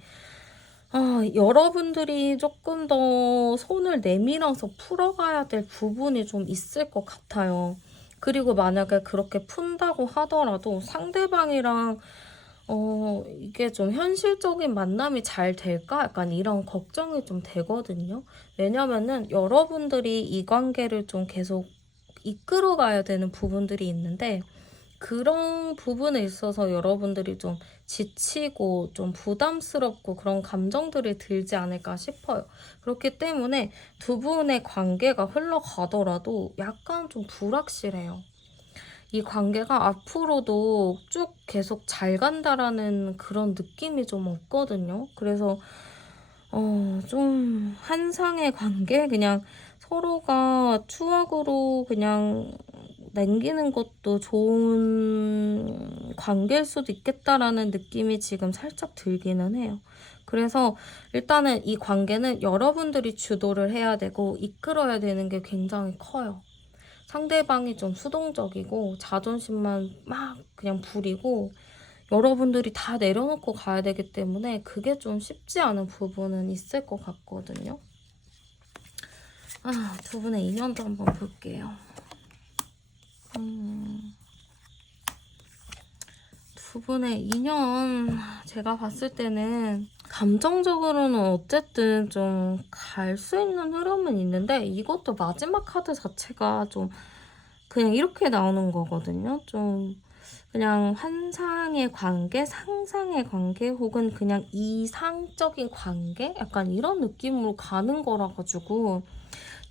여러분들이 조금 더 손을 내밀어서 풀어가야 될 부분이 좀 있을 것 같아요. 그리고 만약에 그렇게 푼다고 하더라도 상대방이랑 이게 좀 현실적인 만남이 잘 될까? 약간 이런 걱정이 좀 되거든요. 왜냐면은 여러분들이 이 관계를 좀 계속 이끌어가야 되는 부분들이 있는데 그런 부분에 있어서 여러분들이 좀 지치고 좀 부담스럽고 그런 감정들이 들지 않을까 싶어요. 그렇기 때문에 두 분의 관계가 흘러가더라도 약간 좀 불확실해요. 이 관계가 앞으로도 쭉 계속 잘 간다라는 그런 느낌이 좀 없거든요. 그래서 좀 한상의 관계? 그냥 서로가 추억으로 그냥 남기는 것도 좋은 관계일 수도 있겠다라는 느낌이 지금 살짝 들기는 해요. 그래서 일단은 이 관계는 여러분들이 주도를 해야 되고 이끌어야 되는 게 굉장히 커요. 상대방이 좀 수동적이고 자존심만 막 그냥 부리고 여러분들이 다 내려놓고 가야 되기 때문에 그게 좀 쉽지 않은 부분은 있을 것 같거든요. 두 분의 인연도 한번 볼게요. 두 분의 인연 제가 봤을 때는 감정적으로는 어쨌든 좀 갈 수 있는 흐름은 있는데 이것도 마지막 카드 자체가 좀 그냥 이렇게 나오는 거거든요. 좀 그냥 환상의 관계, 상상의 관계 혹은 그냥 이상적인 관계? 약간 이런 느낌으로 가는 거라 가지고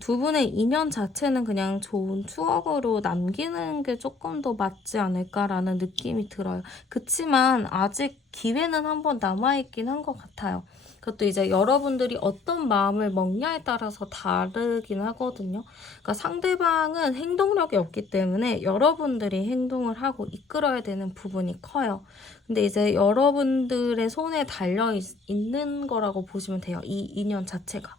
두 분의 인연 자체는 그냥 좋은 추억으로 남기는 게 조금 더 맞지 않을까라는 느낌이 들어요. 그치만 아직 기회는 한 번 남아있긴 한 것 같아요. 그것도 이제 여러분들이 어떤 마음을 먹냐에 따라서 다르긴 하거든요. 그러니까 상대방은 행동력이 없기 때문에 여러분들이 행동을 하고 이끌어야 되는 부분이 커요. 근데 이제 여러분들의 손에 달려 있는 거라고 보시면 돼요. 이 인연 자체가.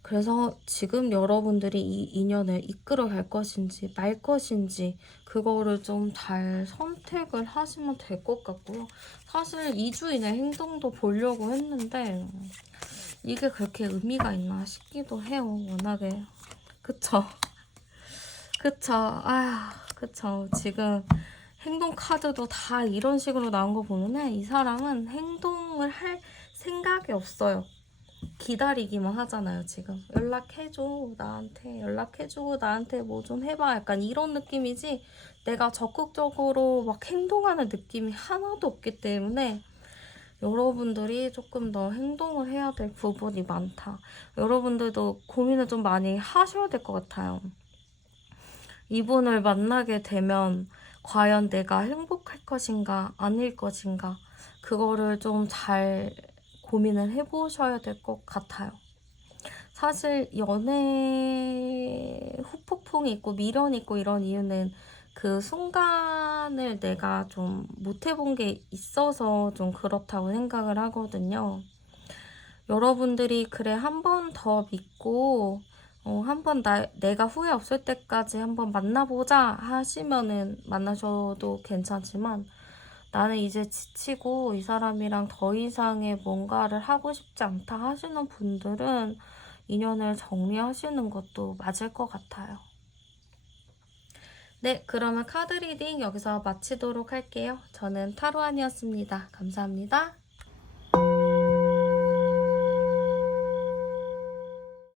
그래서 지금 여러분들이 이 인연을 이끌어 갈 것인지 말 것인지 그거를 좀 잘 선택을 하시면 될 것 같고요. 사실 2주 이내 행동도 보려고 했는데 이게 그렇게 의미가 있나 싶기도 해요. 워낙에. 그쵸? 그쵸? 아, 그쵸. 지금 행동 카드도 다 이런 식으로 나온 거 보면은 이 사람은 행동을 할 생각이 없어요. 기다리기만 하잖아요, 지금. 연락해줘, 나한테. 연락해주고, 나한테 뭐 좀 해봐. 약간 이런 느낌이지, 내가 적극적으로 막 행동하는 느낌이 하나도 없기 때문에, 여러분들이 조금 더 행동을 해야 될 부분이 많다. 여러분들도 고민을 좀 많이 하셔야 될 것 같아요. 이분을 만나게 되면, 과연 내가 행복할 것인가, 아닐 것인가, 그거를 좀 잘 고민을 해보셔야 될 것 같아요. 사실 연애 후폭풍이 있고 미련이 있고 이런 이유는 그 순간을 내가 좀 못 해본 게 있어서 좀 그렇다고 생각을 하거든요. 여러분들이 그래 한 번 더 믿고 한 번 내가 후회 없을 때까지 한번 만나보자 하시면은 만나셔도 괜찮지만 나는 이제 지치고 이 사람이랑 더 이상의 뭔가를 하고 싶지 않다 하시는 분들은 인연을 정리하시는 것도 맞을 것 같아요. 네, 그러면 카드 리딩 여기서 마치도록 할게요. 저는 타로안이었습니다. 감사합니다.